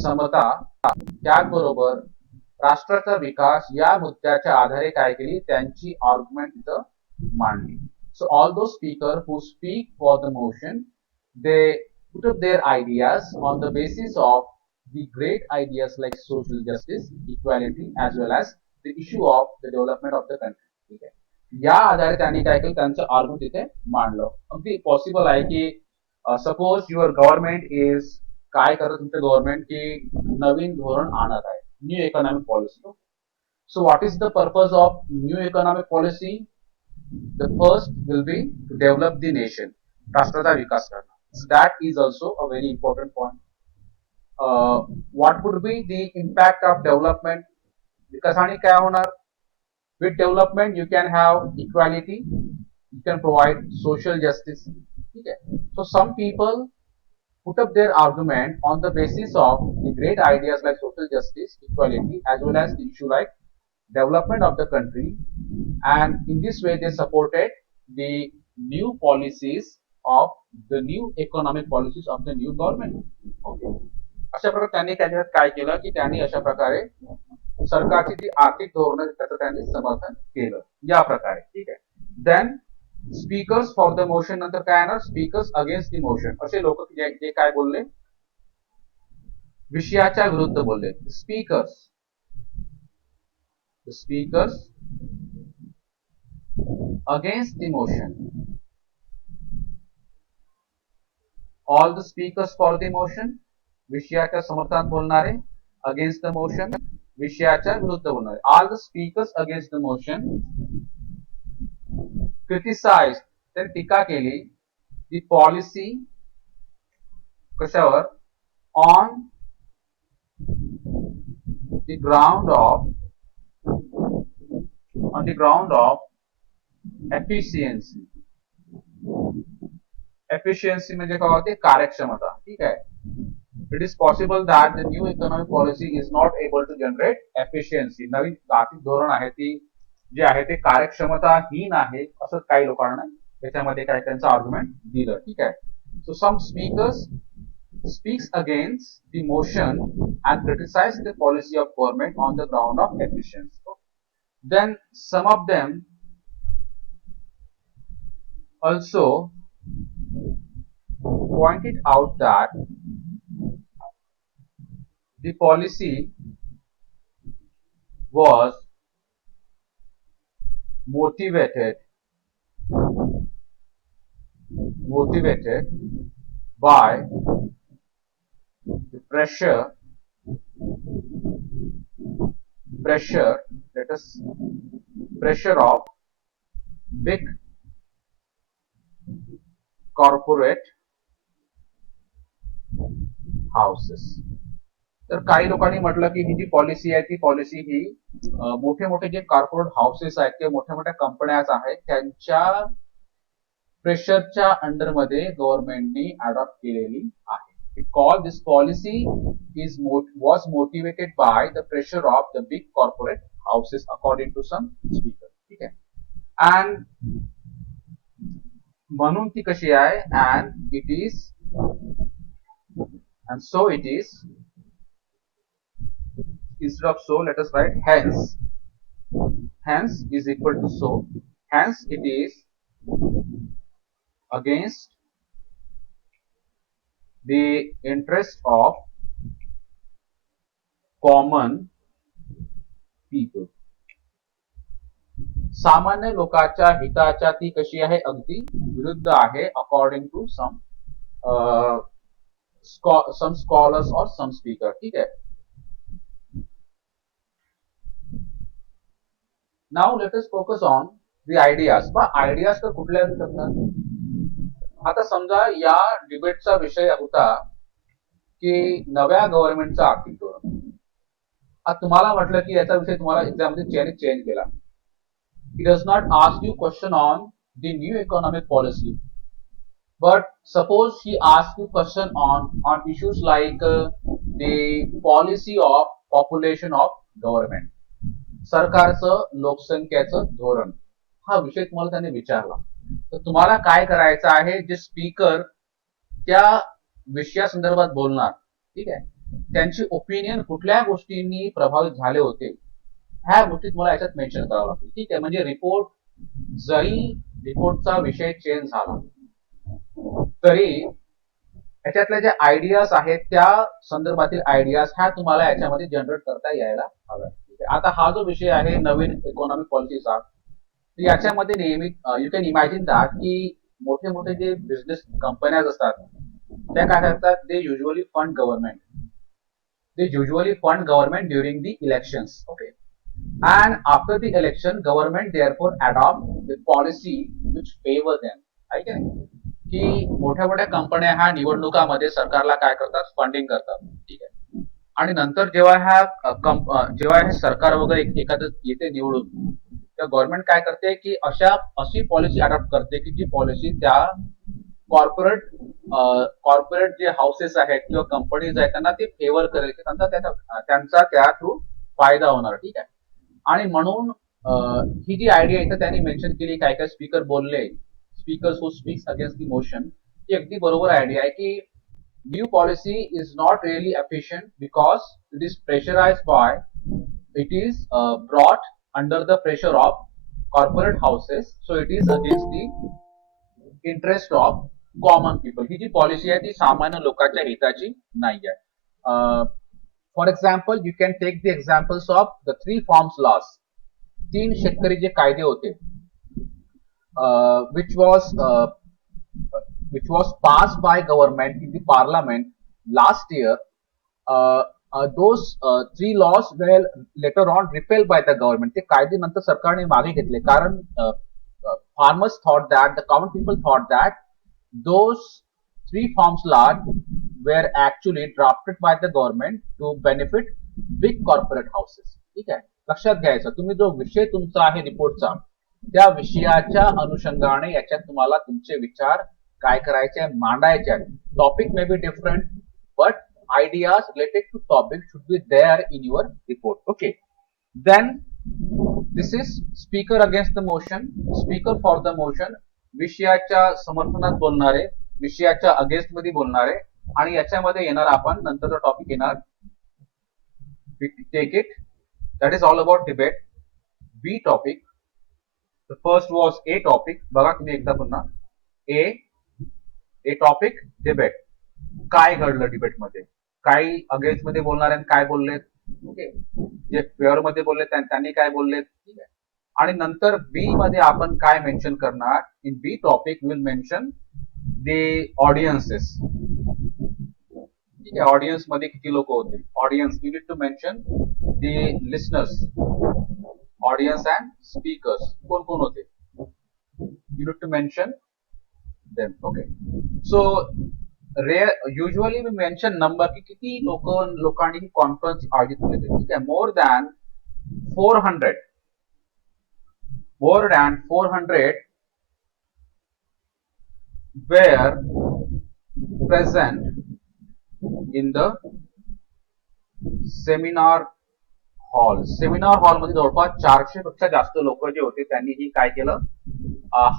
समता, त्याचबरोबर राष्ट्राचा विकास या मुद्द्याच्या आधारे काय केली, त्यांची आर्ग्युमेंट इथं मांडली. So all those speakers who speak for the motion, they put up their ideas on the basis of the great ideas like social justice, equality, as well as the issue of the development of the country. ठीक आहे, या आधारे त्यांनी काय केलं, त्यांचं आर्ग्युमेंट तिथे मांडलं. अगदी पॉसिबल आहे की सपोज युअर गव्हर्नमेंट इज, काय करत तुमचं गव्हर्नमेंट की नवीन धोरण आणत आहे, new economic policy. So what is the purpose of new economic policy? The first will be to develop the nation, राष्ट्राचा विकास करना. So that is also a very important point. What would be the impact of development? विकासाने काय होणार? With development you can have equality, you can provide social justice. ठीक है? So some people put up their argument on the basis of the great ideas like social justice, equality, as well as the issue like development of the country, and in this way they supported the new policies of the new economic policies of the new government. Okay. अशा प्रकारे त्यांनी त्याच्यात काय केलं की त्यांनी अशा प्रकारे सरकारची जी आर्थिक धोरण त्याचं त्यांनी समर्थन केलं या प्रकारे. ठीक आहे. Then speakers for the motion, नंतर काय येणार, स्पीकर्स अगेन्स्ट द मोशन. असे लोक जे काय बोलले, विषयाच्या विरुद्ध बोलले. Speakers against the motion. All the speakers for the motion, विषयाच्या समर्थनात बोलणारे, against the motion, विषयाच्या विरुद्ध बोलणारे. All the speakers against the motion criticized, त्यांनी टीका केली, the policy, कशावर, on the ground of efficiency. Efficiency म्हणजे काय होते, कार्यक्षमता. ठीक आहे. It is possible that the new economic policy is not able to generate efficiency. नवीन आर्थिक धोरण आहे ती जे आहे ते कार्यक्षमताहीन आहे असं काही लोकांना त्याच्यामध्ये काय त्यांचं आर्ग्युमेंट दिलं. ठीक आहे. So some speakers speaks against the motion and criticize the policy of government on the ground of efficiency. Then some of them also pointed out that the policy was motivated by the pressure, let us pressure of big corporate houses. तर काही लोकांनी म्हटलं की ही जी policy आहे ती पॉलिसी ही मोठे मोठे जे कॉर्पोरेट हाऊसेस आहेत किंवा मोठ्या मोठ्या कंपन्या आहेत त्यांच्या प्रेशरच्या अंडरमध्ये गव्हर्नमेंटनी अडॉप्ट केलेली आहे. Because this policy was motivated by the pressure of the big corporate houses according to some speakers. ठीक आहे. And म्हणून ती कशी आहे, and it is, and so it is, instead of so let us write hence is equal to so, hence it is against the interest of common people. सामान्य लोकांच्या हिताच्या ती कशी आहे, अगदी विरुद्ध आहे according to some scholars or some speaker. ठीक आहे. Now let us focus on the ideas. Ideas तर कुठल्या असू शकतात. आता समजा या डिबेटचा विषय होता की नव्या गव्हर्नमेंटचं आर्थिक धोरण. आता तुम्हाला म्हटलं की याचा विषय तुम्हाला एक्झाम मध्ये चेंज केला. He does not ask you question on the new economic policy, but suppose he asks you question on issues like the policy of population of government, सरकारचं लोकसंख्येचं धोरण, हा विषय तुम्हाला त्याने विचारला. तर तुम्हाला काय करायचं आहे, जे स्पीकर त्या विषयासंदर्भात बोलणार, ठीक आहे, त्यांची ओपिनियन कुठल्या गोष्टींनी प्रभावित झाले होते, ह्या गोष्टी तुम्हाला याच्यात मेन्शन करावं लागतील. ठीक आहे, म्हणजे जरी रिपोर्टचा विषय चेंज झाला तरी याच्यातल्या ज्या आयडियाज आहेत त्या संदर्भातील आयडियाज ह्या तुम्हाला याच्यामध्ये जनरेट करता यायला हव्या. आता हा जो विषय आहे नवीन इकॉनॉमिक पॉलिसीचा, याच्यामध्ये नेहमी यू कॅन इमॅजिन दॅट की मोठे मोठे जे बिझनेस कंपन्याज असतात त्या काय करतात, they usually fund government during the elections. Okay, and after the election government therefore adopt the policy which favor them. आहे की नाही, की मोठ्या मोठ्या कंपन्या ह्या निवडणुकामध्ये सरकारला काय करतात, फंडिंग करतात. ठीक आहे, आणि नंतर जेव्हा हे सरकार वगैरे एखादं येते निवडून, तर गव्हर्नमेंट काय करते की अशी पॉलिसी अडॉप्ट करते की जी पॉलिसी त्या कॉर्पोरेट कॉर्पोरेट जे हाऊसेस आहेत किंवा कंपनीज आहेत त्यांना ते फेवर करेल, की त्यांचा त्या थ्रू फायदा होणार. ठीक आहे, आणि म्हणून ही जी आयडिया इथं त्यांनी मेन्शन केली, काय काय स्पीकर बोलले, speakers who speaks against the motion, ही अगदी बरोबर आयडिया आहे की new policy is not really efficient because it is pressurised by, it is brought under the pressure of corporate houses, so it is against the interest of common people. ही जी policy आहे ती सामान्य लोकांच्या हिताची नाही आहे. For example you can take the examples of the 3 farms laws, 3 शेतकरी जे कायदे होते, which was passed by government in the parliament last year. Those 3 laws were later on repealed by the government. ते कायदे नंतर सरकारने मागे घेतले, कारण farmers thought that, the common people thought that those 3 forms laws were actually drafted by the government to benefit big corporate houses. ठीक आहे, लक्षात घ्यायचं, तुम्ही जो विषय तुमचा आहे रिपोर्टचा, त्या विषयाच्या अनुषंगाने याच्यात तुम्हाला तुमचे विचार काय करायचे, मांडायचे आहेत. Topic may be different but ideas related to topic should be there in your report. Okay, then this is speaker against the motion, speaker for the motion, विषयाच्या समर्थनात बोलणारे, विषयाच्या अगेन्स्ट मध्ये बोलणारे, आणि याच्यामध्ये येणार आपण नंतरचा टॉपिक येणार, take it, that is all about debate. B topic, the first was A topic. बघा तुम्ही एकदा पुन्हा, A topic debate, काय घडलं डिबेट मध्ये, काय अगेन्स्ट मध्ये बोलणारे काय बोललेत, ओके, जे फेअर मध्ये बोलले त्यांनी काय बोललेत. ठीक आहे, आणि नंतर बी मध्ये आपण काय मेन्शन करणार, in B topic will mention the audiences. ठीक आहे, ऑडियन्स मध्ये किती लोक होते, audience you need to mention the listeners, audience and speakers कोण कोण होते, you need to mention them. Okay, so usually मी मेन्शन नंबर की किती लोकांनी कॉन्फरन्स आयोजित केले. ठीक आहे, more than 400 were present in the seminar hall. Seminar hall मध्ये जवळपास 400 पेक्षा जास्त लोक जे होते त्यांनी ही काय केलं,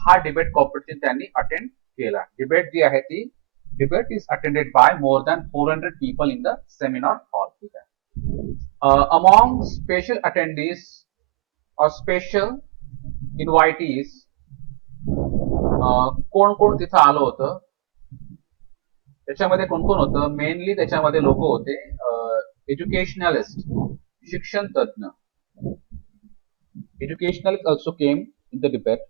हा डिबेट कॉम्पिटिशन त्यांनी अटेंड केला. डिबेट जी आहे ती debate is attended by more than 400 people in the seminar hall. Among special attendees or special invitees, कोण कोण तिथं आलं होतं, त्याच्यामध्ये कोण कोण होतं, मेनली त्याच्यामध्ये लोक होते एज्युकेशनलिस्ट, शिक्षण तज्ञ, educationalists also came in the debate,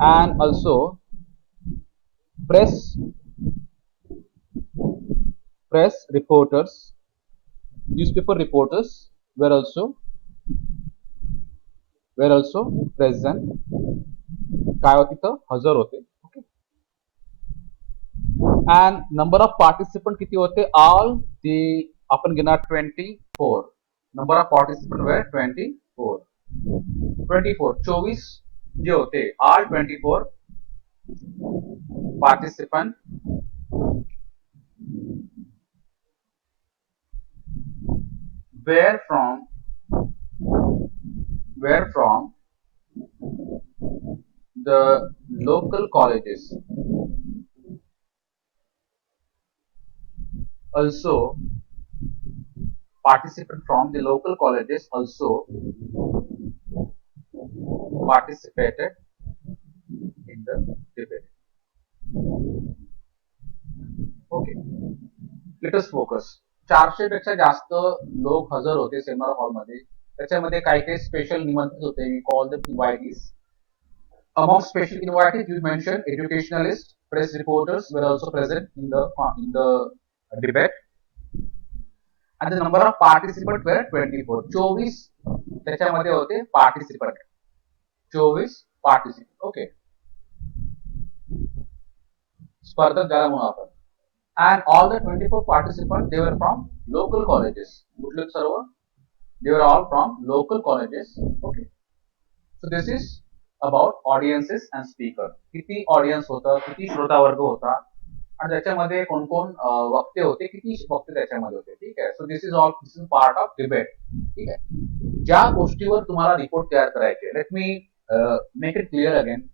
and also press reporters, newspaper reporters were also present, काय होते तर हजर होते. and number of participant किती होते? All the आपण घेणार 24. Number of participant were 24. 24 जे होते, all 24 participant were from the local colleges. Also, participants from the local colleges also participated in the debate. Okay, let us focus. 400 पेक्षा जास्त लोक हजर होते सेमिनार हॉलमध्ये. त्याच्यामध्ये काही काही स्पेशल निमंत्रित होते. We call them invitees. Among special invited, you mentioned educationalists, press reporters were also present in the debate. And the number of participants were 24. 24 त्याच्यामध्ये होते participant. 24 participant. Okay. स्पर्धक ज्याला म्हणू आपण. And all the 24 participants, they were from local colleges. कुठले सर्व? They were all from local colleges. Okay. So this is about audiences and speaker. किती ऑडियन्स होतं, किती श्रोता वर्ग होता आणि त्याच्यामध्ये कोण कोण वक्ते होते, किती वक्ते त्याच्यामध्ये होते. ठीक आहे. सो this is part of debate. ठीक आहे. ज्या गोष्टीवर तुम्हाला रिपोर्ट तयार करायचे, let me make it clear again.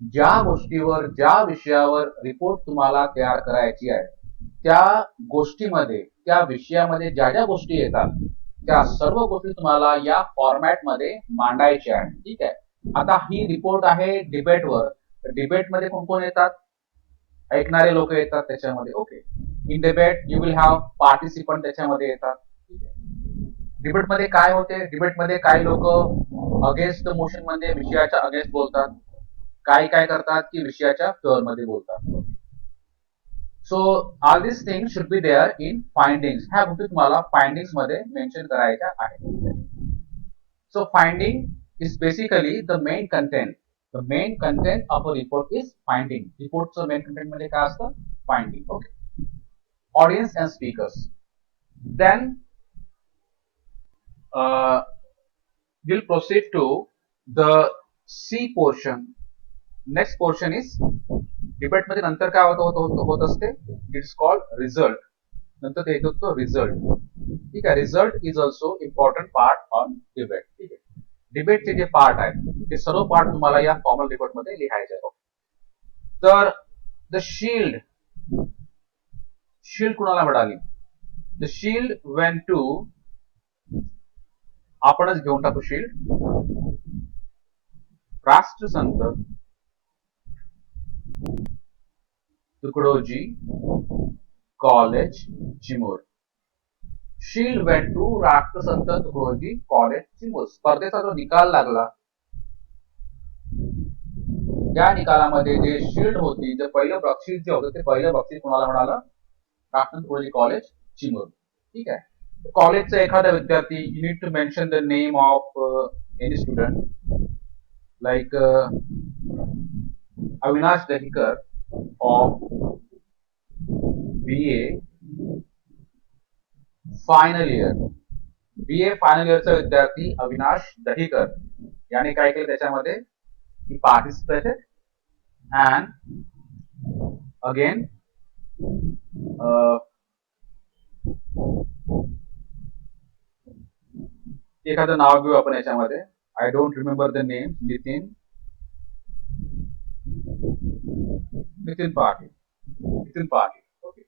ज्या गोष्टीवर, ज्या विषयावर रिपोर्ट तुम्हाला तयार करायची आहे, त्या गोष्टीमध्ये, त्या विषयामध्ये ज्या ज्या गोष्टी येतात, त्या सर्व गोष्टी तुम्हाला या फॉर्मॅटमध्ये मांडायच्या आहेत. ठीक आहे. आता ही रिपोर्ट आहे डिबेटवर. डिबेटमध्ये कोण कोण येतात? ऐकणारे लोक येतात त्याच्यामध्ये. ओके. इन debate you will have participant त्याच्यामध्ये येतात. डिबेटमध्ये काय होते? डिबेटमध्ये काही लोक अगेन्स्ट द मोशन मध्ये विषयाच्या अगेन्स्ट बोलतात, काय काय करतात की विषयाच्या फेवर मध्ये बोलतात. So all this things should be there in findings. ह्या गोष्टी तुम्हाला फाइंडिंग्स मध्ये मेन्शन करायच्या आहेत. So finding is basically the main content. The main content of a report is finding. Report's main content मध्ये काय असतं? Finding. Okay. Audience and speakers. Then we'll proceed to the C portion. Next portion is debate मध्ये नंतर काय होत असते? It's called result. नंतर ते येतो result. ठीक आहे. Result is also important part on debate. ठीक आहे. डिबेटचे जे पार्ट आहेत ते सर्व पार्ट तुम्हाला या फॉर्मल रिपोर्ट मध्ये लिहायचे आहे. तर द शील्ड कुणाला मिळाली? द शील्ड वेन टू, आपणच घेऊन टाकू shield, Rashtrasant Tukdoji college Chimur. Shield went to Rashtrasant Tukdoji college Chimur. स्पर्धेचा जो निकाल लागला, त्या निकालामध्ये जे शील्ड होती, जे पहिलं बक्षीस जे होतं, ते पहिलं बक्षीस कोणाला मिळालं? राष्ट्रसंत तुकडोजी कॉलेज चिमूर. ठीक आहे. कॉलेजचा एखादा विद्यार्थी, you need to mention the name of any student, like Avinash Dahikar of BA final year. BA final इयरचा विद्यार्थी अविनाश दहिकर याने काय केलं? त्याच्यामध्ये ही पार्टिसिपेटेड अँड अगेन एखादं नाव घेऊ आपण याच्यामध्ये. I don't remember the name. Nitin Patil. Okay.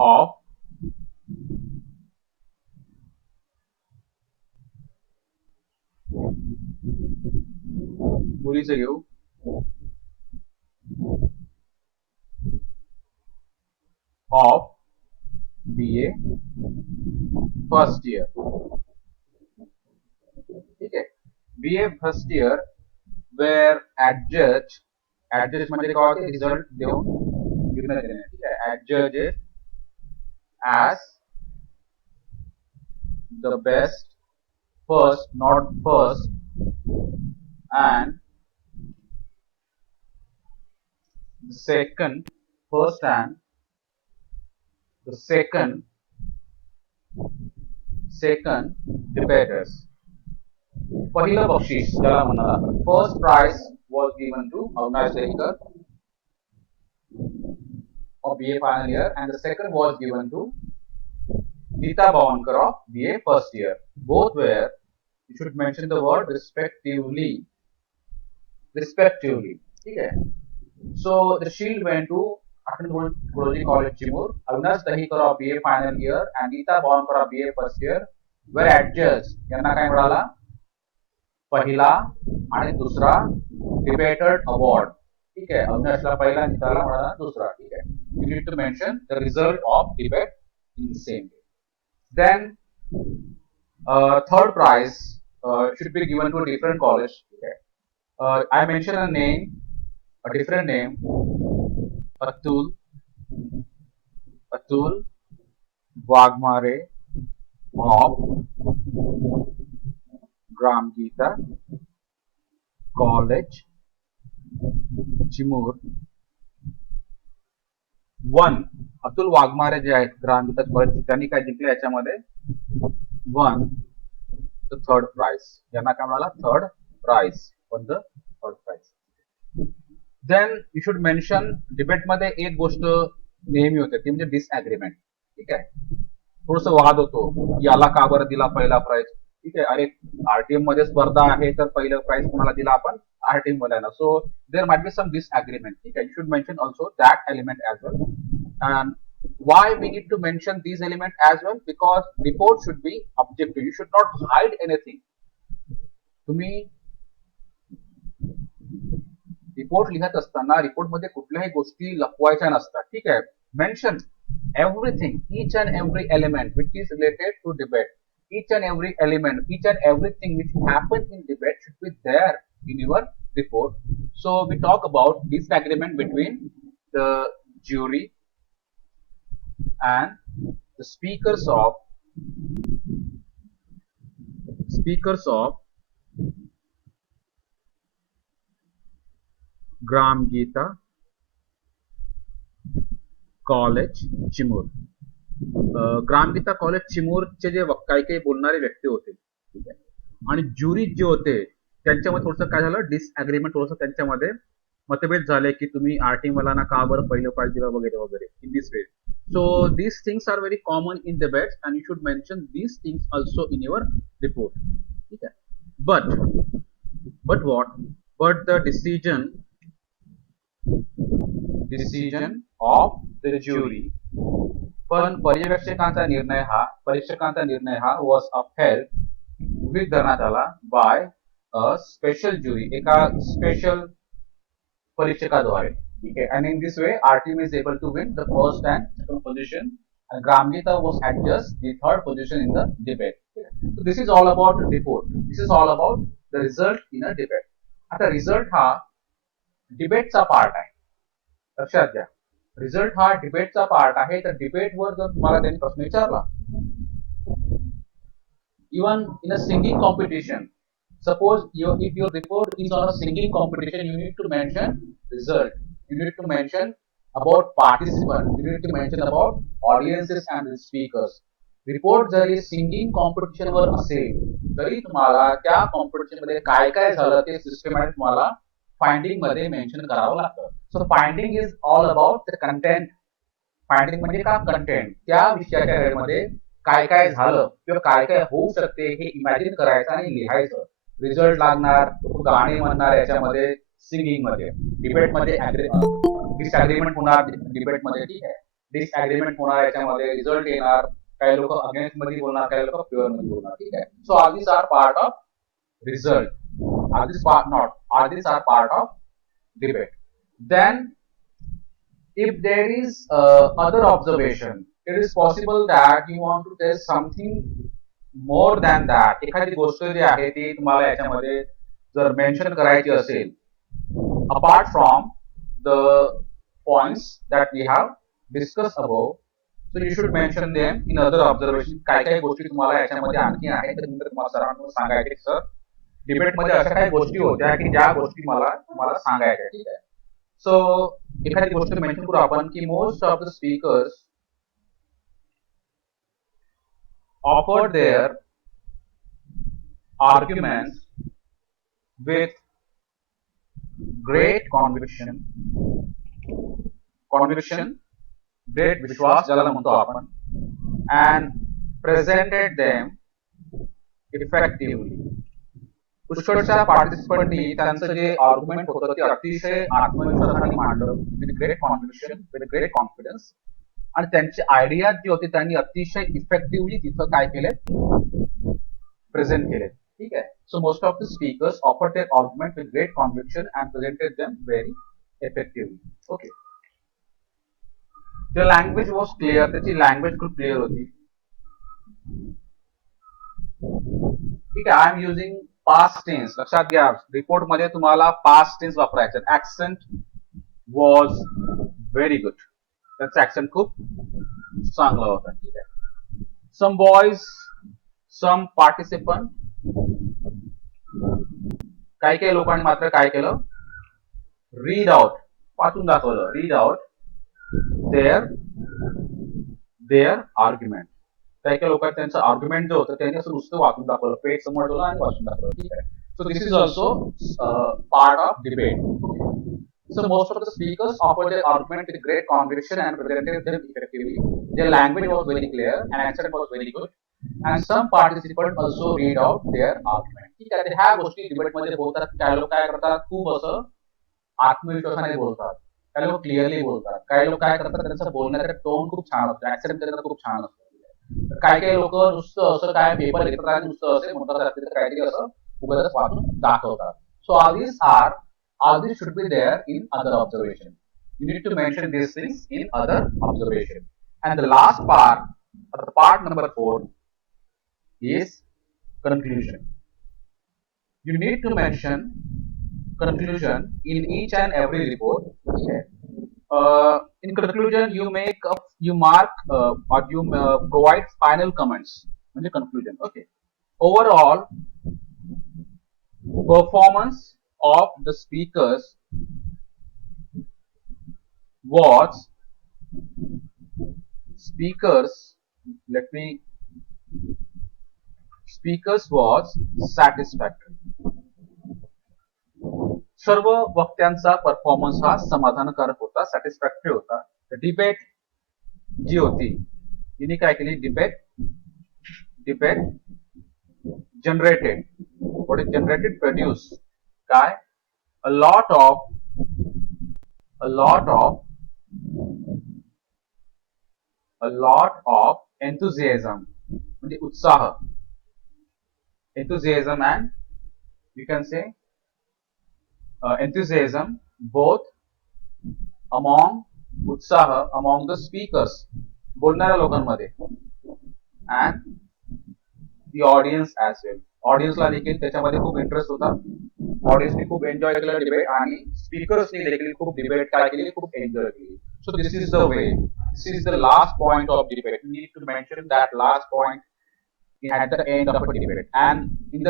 Of मुलीचं घेऊ. Of BA first year. ठीक आहे. BA first year were adjust म्हणजे काय होते? रिझल्ट देऊन निर्णय देणे. ठीक आहे. Adjust as the best, first, not first, and the second, first and the second debaters. पहिलं बक्षीस ज्याला म्हणणार आपण, first prize was given to Avinash Dahikar of BA final year, and the second was given to Geeta Bavankar of BA first year. Both were, you should mention the word respectively. Okay. So the shield went to Untitled College Chimur, Avinash Dahikar of BA final year and Geeta Bavankar of BA first year were adjudged. यांना काय मिळाला? पहिला आणि दुसरा debated award. ठीक आहे, अविनाशला पहिला, गीताला मिळाला दुसरा. ठीक आहे, you need to mention the result of debate in the same way. Then third prize should be given to a different college. Okay. I mention a name, a different name, Atul Wagmare of Gram Geeta College Chimur one. Atul Waghmare जे आहेत Gram Geeta college, त्यांनी काय जिंकले याच्यामध्ये? Won the third prize. यांना काय मिळाला? Third prize. Won the third prize. Then you should mention, debate मध्ये एक गोष्ट नेहमी होते ती म्हणजे डिसएग्रीमेंट. ठीक आहे, थोडस वाद होतो, याला का बरं दिला पहिला प्राइज. ठीक आहे, अरे आरटीएम मध्ये स्पर्धा आहे तर पहिलं प्राइज कोणाला दिला आपण? आरटीएम वाल्यांना. So there might be some disagreement. ठीक आहे, you should mention also that element as well. And why we need to mention these elements as well? Because report should be objective. You should not hide anything. तुम्ही रिपोर्ट लिहत असताना रिपोर्ट मध्ये कुठल्याही गोष्टी लपवायच्या नसतात. ठीक आहे, mention everything, each and every element which is related to debate, each and every element, each and everything which happens in debate should be there in your report. So we talk about disagreement between the jury and the speakers of Gram Geeta College Chimur. ग्राम गीता कॉलेज चिमूरचे जे काही बोलणारे व्यक्ती होते, ठीक आहे, आणि ज्युरी जे होते त्यांच्यामध्ये थोडंसं काय झालं, डिसएग्रीमेंट, थोडंसं त्यांच्यामध्ये मतभेद झाले की तुम्ही आरटीएम वाल्यांना का बरं पहिलं प्राइज दिलं वगैरे वगैरे in this way. So these things are very common in debates and you should mention these things also in your report. Okay. But the decision of the jury, पण परीक्षकांचा निर्णय हा was upheld, गृहीत धरण्यात आला by a special jury, एका स्पेशल परीक्षकाद्वारे. Okay. And in this way, our team is able to win the first and second position, and Gram Geeta was adjudged the third position in the debate. Okay. So this is all about the report. This is all about the result in a debate. आता result हा डिबेटचा पार्ट आहे, लक्षात घ्या. रिझल्ट हा डिबेटचा पार्ट आहे. तर डिबेट वर जर तुम्हाला त्यांनी प्रश्न विचारला, even in a singing competition, suppose if your report is on a singing competition, you need to mention result. You need to mention about participants. You need to mention about audiences and the speakers. Report जरी singing competition वर असेल तरी तुम्हाला त्या कॉम्पिटिशन मध्ये काय काय झालं ते सिस्टमॅटिक तुम्हाला फाइंडिंग मध्ये मेन्शन करावं लागतं. So finding is all about the content. Finding म्हणजे का? कंटेंट. त्या विषयाच्या मध्ये काय काय झालं किंवा काय काय होऊ शकते हे इमॅजिन करायचं आणि लिहायचं. रिझल्ट लागणार, गाणी म्हणणार याच्यामध्ये सिंगिंग मध्ये. डिबेट मध्ये डिसएग्रीमेंट होणार डिबेट मध्ये. ठीक आहे, डिसएग्रीमेंट होणार याच्यामध्ये, रिझल्ट येणार, काही लोक अगेन्स्ट मध्ये बोलणार, काही लोक प्युअर मध्ये बोलणार. ठीक आहे, so all this are part of result. All these are part of debate. Then if there is other observation, it is possible that you want to tell something more than that. एखादी गोष्ट जी आहे ती तुम्हाला याच्यामध्ये जर मेन्शन करायची असेल, apart from the points that we have discussed above, so you should mention them in other observation. काय काय गोष्टी तुम्हाला याच्यामध्ये आणखी आहेत तर तुम्हाला सरांना सांगायचे, सर डिबेट मध्ये अशा काही गोष्टी होत्या की ज्या गोष्टी मला तुम्हाला सांगायच्या. ठीक आहे, सो एखादी गोष्ट मेन्शन करू आपण की most of the speakers offered their arguments with great conviction, great विश्वास ज्याला म्हणतो आपण, and presented them effectively. पुष्कळशा पार्टिसिपंटनी त्यांचं जे आर्ग्युमेंट होतं ते अतिशय आत्मविश्वासाने मांडलं, with great conviction, with great confidence, आणि त्यांची आयडिया जी होती त्यांनी अतिशय इफेक्टिव्हली तिथं काय केले, प्रेझेंट केले. ठीक आहे. So most of the speakers offer their argument with great conviction and presented them very effectively. Okay. The language was clear, त्याची लँग्वेज खूप क्लिअर होती. ठीक आहे. I am using past tense. लक्षात घ्या, रिपोर्ट मध्ये तुम्हाला पास्ट टेन्स वापरायचं. Accent was very good. त्याचं ऍक्सेंट खूप चांगलं होतं. ठीक आहे. सम बॉयज, सम पार्टिसिपंट, काही काही लोकांनी मात्र काय केलं, रीड आउट, वाचून दाखवलं, रीड आउट देअर आर्ग्युमेंट. काही काही लोकांनी त्यांचं आर्ग्युमेंट जे होतं त्यांनी असं नुसतं वाचून दाखवलं, पेज समोर ठेवलं आणि वाचून दाखवलं. ठीक आहे. सो this is also part of debate. So most of the speakers offered their argument with great conviction and presented them effectively. Their language was very clear and accent was very good. And some participants also read out their argument. ठीक आहे. ह्या गोष्टी डिबेट मध्ये बोलतात. काही लोक काय करतात, खूप असं आत्मविश्वासाने बोलतात, काही लोक क्लिअरली बोलतात, काही लोक काय करतात त्यांचा बोलण्याचा टोन खूप छान असतो, ऍक्सेंट त्यांचा खूप छान असतो. काही काही लोक नुसतं असं काय पेपर घेतात आणि नुसतं असं म्हणतात काहीतरी असं उगाच वाचून दाखवतात. सो all these should be there in other observation. You need to mention these things in other observation. And the last part, or the part number 4, is conclusion. You need to mention conclusion in each and every report. Okay. In conclusion, you mark or you provide final comments in the conclusion. Okay. Overall performance of the speakers was satisfactory. सर्व वक्त्यांचा performance हा समाधानकारक होता, सॅटिस्फॅक्टरी होता. डिबेट जी होती तिने काय केली, debate generated, what is generated, produce काय, a lot of enthusiasm, म्हणजे उत्साह, enthusiasm, and you can say enthusiasm both उत्साह among the speakers, बोलणाऱ्या लोकांमध्ये, and the audience as well. ऑडियन्सला देखील त्याच्यामध्ये खूप इंटरेस्ट होता. ऑडियन्सने खूप एन्जॉय केलं डिबेट आणि स्पीकर्सने देखील खूप डिबेट काय केली, खूप एन्जॉय केली. So this is the way, this is the last point of debate. You need to mention that last point at the end of a debate. And in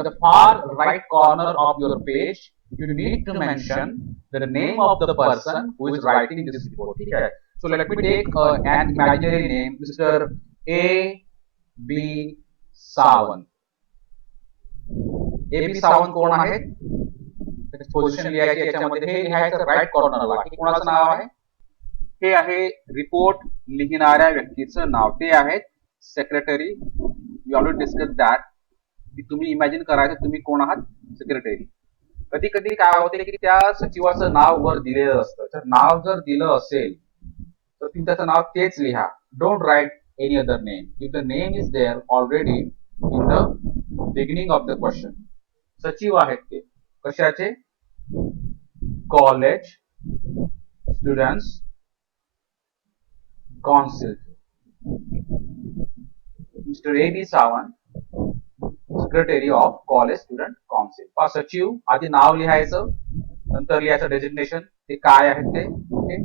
the far right corner of your page, you need to mention the name of the person who is writing this report. Okay. So let me take an imaginary name, Mr. A. B. Sawant. A. B. Sawant कोण आहेत, पोझिशन लिहायची, याच्यामध्ये हे लिहायचं राईट कॉर्नरला. हे कोणाचं नाव आहे, हे आहे रिपोर्ट लिहिणाऱ्या व्यक्तीचं नाव, ते आहेत secretary. We already discuss that, की तुम्ही इमॅजिन करायचं तुम्ही कोण आहात, सेक्रेटरी. कधी कधी काय होते की त्या सचिवाचं नाव वर दिलेलं असतं, तर नाव जर दिलं असेल तर तुम्ही त्याचं नाव तेच लिहा. Don't write any other name. If the name is there already in the beginning of the question. सचिव आहेत ते कशाचे, college students council. Mister A B Sawant, secretary of college student council. पहा, सचिव आधी नाव लिहायचं, नंतर लिहायचं डेजिग्नेशन, ते काय आहेत ते. Okay,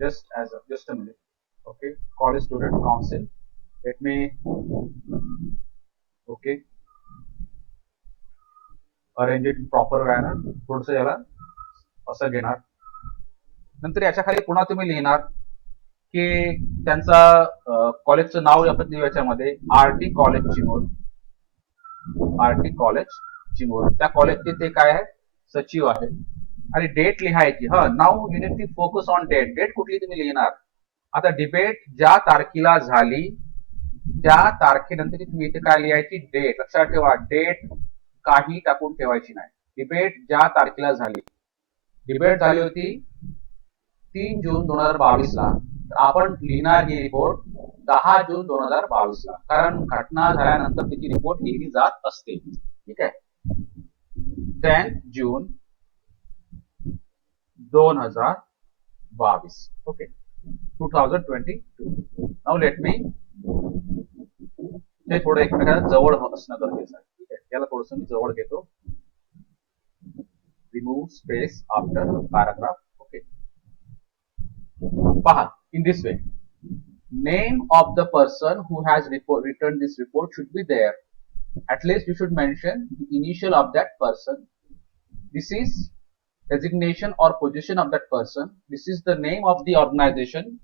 just a minute. Okay, college student council. Let me. Okay. Arrange it proper manner, थोडस याला असं घेणार. नंतर याच्या खाली पुन्हा तुम्ही लिहिणार की त्यांचा कॉलेजचं नाव आपण देऊ याच्यामध्ये RT college Chimur, RT college Chimur. त्या कॉलेजचे ते काय आहे, सचिव आहे. आणि डेट लिहायची. Now you need to focus on date. Date कुठली तुम्ही लिहिणार. आता डिबेट ज्या तारखेला झाली त्या तारखेनंतर तुम्ही इथे काय लिहायची, डेट. लक्षात ठेवा, डेट काही टाकून ठेवायची नाही. डिबेट ज्या तारखेला झाली. डिबेट झाली होती 3 जून 2022 ला. आपण लिहिणार ही रिपोर्ट 10 जून 2022 ला, कारण घटना झाल्यानंतर तिची रिपोर्ट लिहिली जात असते. ठीक आहे. 10 जून 2022. ओके, 2022. नाउ लेट मी, ते थोडं एकमेकांना जवळ असणं गरजेचं आहे. ठीक आहे, याला थोडस मी जवळ घेतो. Remove space after paragraph. Okay, पहा, in this way, name of the person who has written this report should be there. At least you should mention the initial of that person. This is designation or position of that person. This is the name of the organization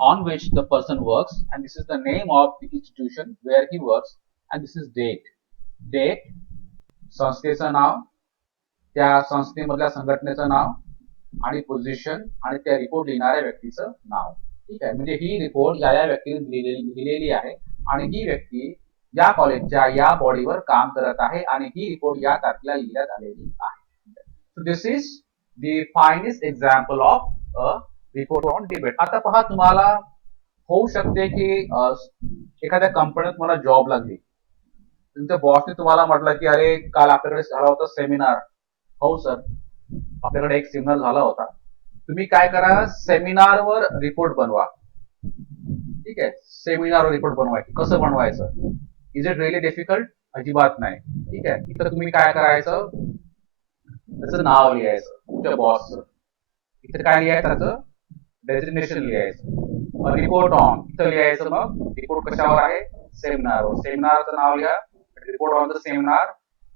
on which the person works, and this is the name of the institution where he works, and this is date. Date, संस्थेचं नाव, त्या संस्थेमधल्या संघटनेचं नाव, आणि पोझिशन, आणि त्या रिपोर्ट लिहिणाऱ्या व्यक्तीचं नाव. ठीक आहे, म्हणजे ही रिपोर्ट या व्यक्तीने लिहिलेली आहे आणि ही व्यक्ती या कॉलेजच्या या बॉडीवर काम करत आहे आणि ही रिपोर्ट या तारखेला लिहिण्यात आलेली आहे. So this is the finest example of a report on debate. आता पहा, तुम्हाला होऊ शकते की एखाद्या कंपनीत मला जॉब लागली. तुमच्या बॉसने तुम्हाला म्हटलं की अरे काल आपल्याकडे झाला होता सेमिनार. हो सर, आपल्याकडे एक सेमिनार झाला होता. तुम्ही काय करा, सेमिनारवर रिपोर्ट बनवा. ठीक आहे, सेमिनारवर रिपोर्ट बनवायची. कसं बनवायचं? Is it really difficult? अजिबात नाही. ठीक आहे, इथं तुम्ही काय करायचं, त्याचं नाव लिहायचं, तुमच्या बॉसचं. इथे काय लिहायचं, त्याचं डेझिग्नेशन लिहायचं. रिपोर्ट ऑन इथं लिहायचं. मग रिपोर्ट कशावर आहे, सेमिनारवर. सेमिनारचं नाव लिहा. रिपोर्ट ऑन द सेमिनार,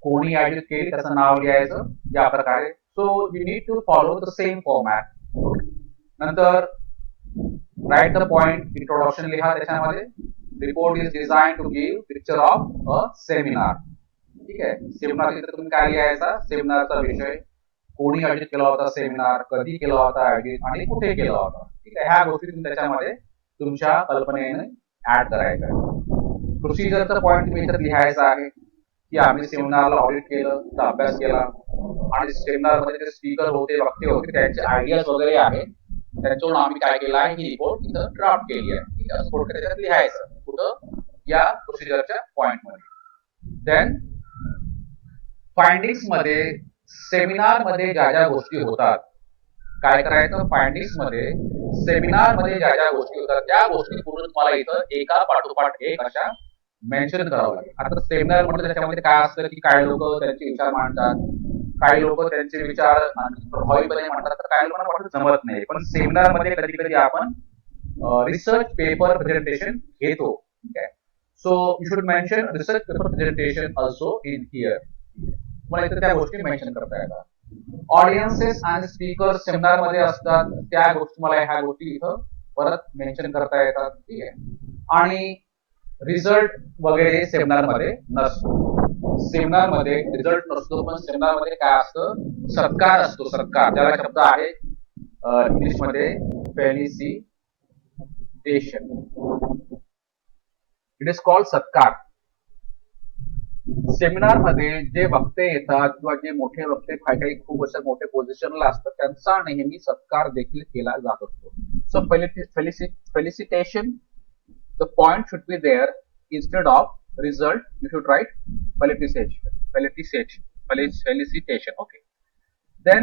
कोणी आयोजित केली त्याचं नाव लिहायचं. या प्रकारे. So you need to follow the same format. नंतर राईट द पॉइंट, इंट्रोडक्शन लिहा त्याच्यामध्ये. Report is design to give picture of a seminar. ठीक आहे, सेमिनार तिथे तुम्ही काय लिहायचा, सेमिनारचा विषय, कोणी आयोजित केला होता सेमिनार, कधी केला होता आयोजित, आणि कुठे केला होता. ठीक आहे, ह्या गोष्टी तुम्ही त्याच्यामध्ये तुमच्या कल्पनेने ऍड करायच्या. प्रोसिजरचा पॉइंट तुम्ही इथे लिहायचा आहे की आम्ही सेमिनारला ऑडिट केलं, त्याचा अभ्यास केला, आणि सेमिनारमध्ये जे स्पीकर होते, वक्ते होते, त्यांचे आयडियाज वगैरे आहे, त्यांच्यावरून आम्ही काय केलं आहे, ही रिपोर्ट इथं ड्राफ्ट केली आहे. ठीक आहे, थोडक्यात त्याच्यात लिहायचं कुठं, या प्रोसिजरच्या पॉइंट मध्ये. देन फाइंडिंग्स मध्ये, सेमिनार मध्ये ज्या ज्या गोष्टी होतात, काय करायचं, फाइंडिंग्स मध्ये सेमिनार मध्ये ज्या ज्या गोष्टी होतात त्या गोष्टी पूर्ण तुम्हाला इथं एका पाठोपाठ एक अशा मेन्शन करावं लागेल. आता सेमिनार म्हणजे त्याच्यामध्ये काय असतं की काही लोक त्यांचे विचार मांडतात, काही लोक त्यांचे विचार प्रभावीपणे मांडतात, तर काही लोकांना जमत नाही. पण सेमिनार मध्ये कधी कधी आपण रिसर्च पेपर प्रेझेंटेशन घेतो. ठीक आहे, so you should mention research paper presentation also in here. मला इथे त्या गोष्टी मेन्शन करता येतात. ऑडियन्सेस आणि स्पीकर सेमिनार मध्ये असतात, त्या गोष्टी मला ह्या गोष्टी इथं परत मेन्शन करता येतात. ठीक आहे, आणि रिझल्ट वगैरे सेमिनार मध्ये नसतो. सेमिनार मध्ये रिझल्ट नसतो, पण सेमिनार मध्ये काय असतं, सत्कार असतो. सत्कार, ज्याला शब्द आहे इंग्लिश मध्ये फेलिसिटेशन. इट इज कॉल्ड सत्कार. सेमिनार मध्ये जे वक्ते येतात किंवा जे मोठे वक्ते काही खूप अशा मोठे पोझिशनला असतात, त्यांचा नेहमी सत्कार देखील केला जात असतो. सो felicitation, the point should be there. Instead of result you should write felicitation. Okay, then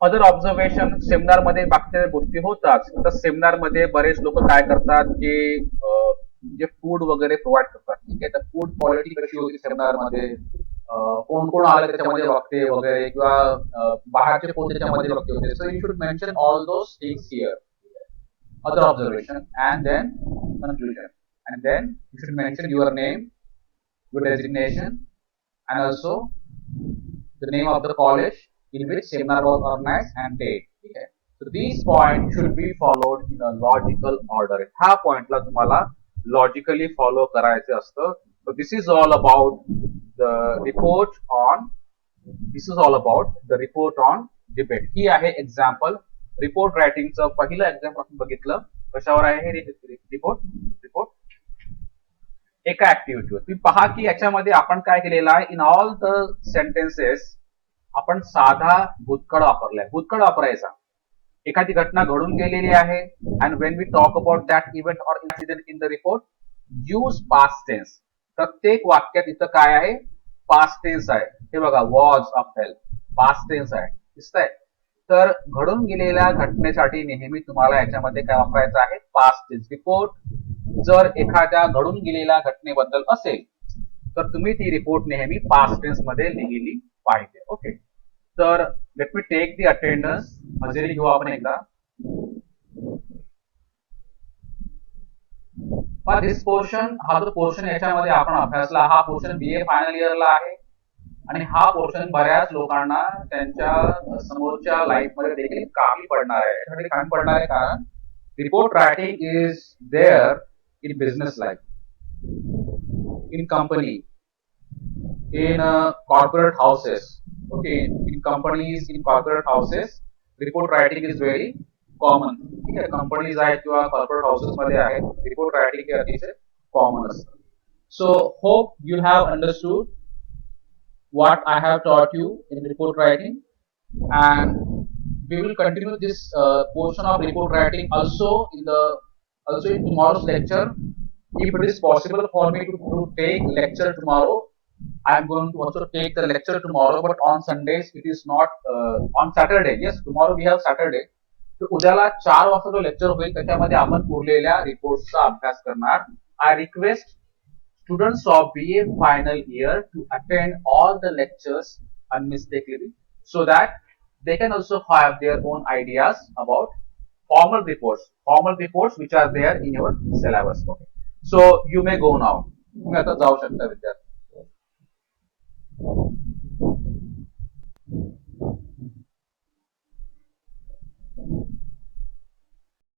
other observation, seminar मध्ये बाकीच्या गोष्टी होतात. तर सेमिनार मध्ये बरेच लोक काय करतात, जे फूड वगैरे प्रोव्हाइड करतात. ठीक आहे, तर फूड क्वालिटी कशी होती सेमिनार मध्ये, कोण कोण आले त्याच्यामध्ये वक्ते वगैरे, किंवा बाहेरचे कोण त्याच्यामध्ये वक्ते होते. So you should mention all those things here. Other observation, and then conclusion, and then you should mention your name, your designation, and also the name of the college in which seminar was organized and date. Okay. So these points should be followed in a logical order. ह्या पॉइंटला तुम्हाला logically follow करायचे असतं. So this is all about the report on this is all about the report on debate. ही आहे example report रायटिंगचं पहिलं एक्झाम्पल आपण बघितलं. कशावर आहे हे रिपोर्ट रिपोर्ट एका ऍक्टिव्हिटीवर. तुम्ही पहा की याच्यामध्ये आपण काय केलेलं आहे, इन ऑल द सेंटेन्सेस आपण साधा भूतकाळ वापरलाय. भूतकाळ वापरायचा. एखादी घटना घडून गेलेली आहे and when we talk about that event or incident in the report use past tense. प्रत्येक वाक्यात इथं काय आहे, पास्ट टेन्स आहे. हे बघा, was of help past tense आहे, दिसतंय. तर घडून गेलेल्या घटनेसाठी नेहमी तुम्हाला याच्यामध्ये काय वापरायचं आहे, पास्ट टेन्स. रिपोर्ट जर एखाद्या घडून गेलेल्या घटनेबद्दल असेल तर तुम्ही ती रिपोर्ट नेहमी पास्ट टेन्स मध्ये लिहिली पाहिजे. ओके. तर let me take the attendance. हजेरी घेऊ आपण एकदा. दिस पोर्शन, हा जो पोर्शन याच्यामध्ये आपण अभ्यासला, हा पोर्शन बीए फायनल इयरला आहे आणि हा पोर्शन बऱ्याच लोकांना त्यांच्या समोरच्या लाईफ मध्ये देखील कामी पडणार आहे. याच्यासाठी कामी पडणार आहे कारण report writing is there in business life, in company, in corporate houses. Okay, in companies, in corporate houses, report writing is very common. ठीक आहे, कंपनीज आहेत किंवा कॉर्पोरेट हाऊसेस मध्ये आहेत, रिपोर्ट रायटिंग हे अतिशय कॉमन असतं. So hope you have understood what I have taught you in report writing, and we will continue this portion of report writing also in tomorrow's lecture. If it is possible for me to take lecture tomorrow, I am going to also take the lecture tomorrow, but on Sundays it is not on Saturday. Yes, tomorrow we have Saturday. तर उद्याला 4 वाजता जो लेक्चर होईल त्याच्यामध्ये आपण उरलेल्या रिपोर्ट्सचा अभ्यास करणार. I request students of BA final year to attend all the lectures unmistakably so that they can also have their own ideas about formal reports which are there in your syllabus. Okay. So you may go now. तुम्ही आता जाऊ शकता विद्यार्थी.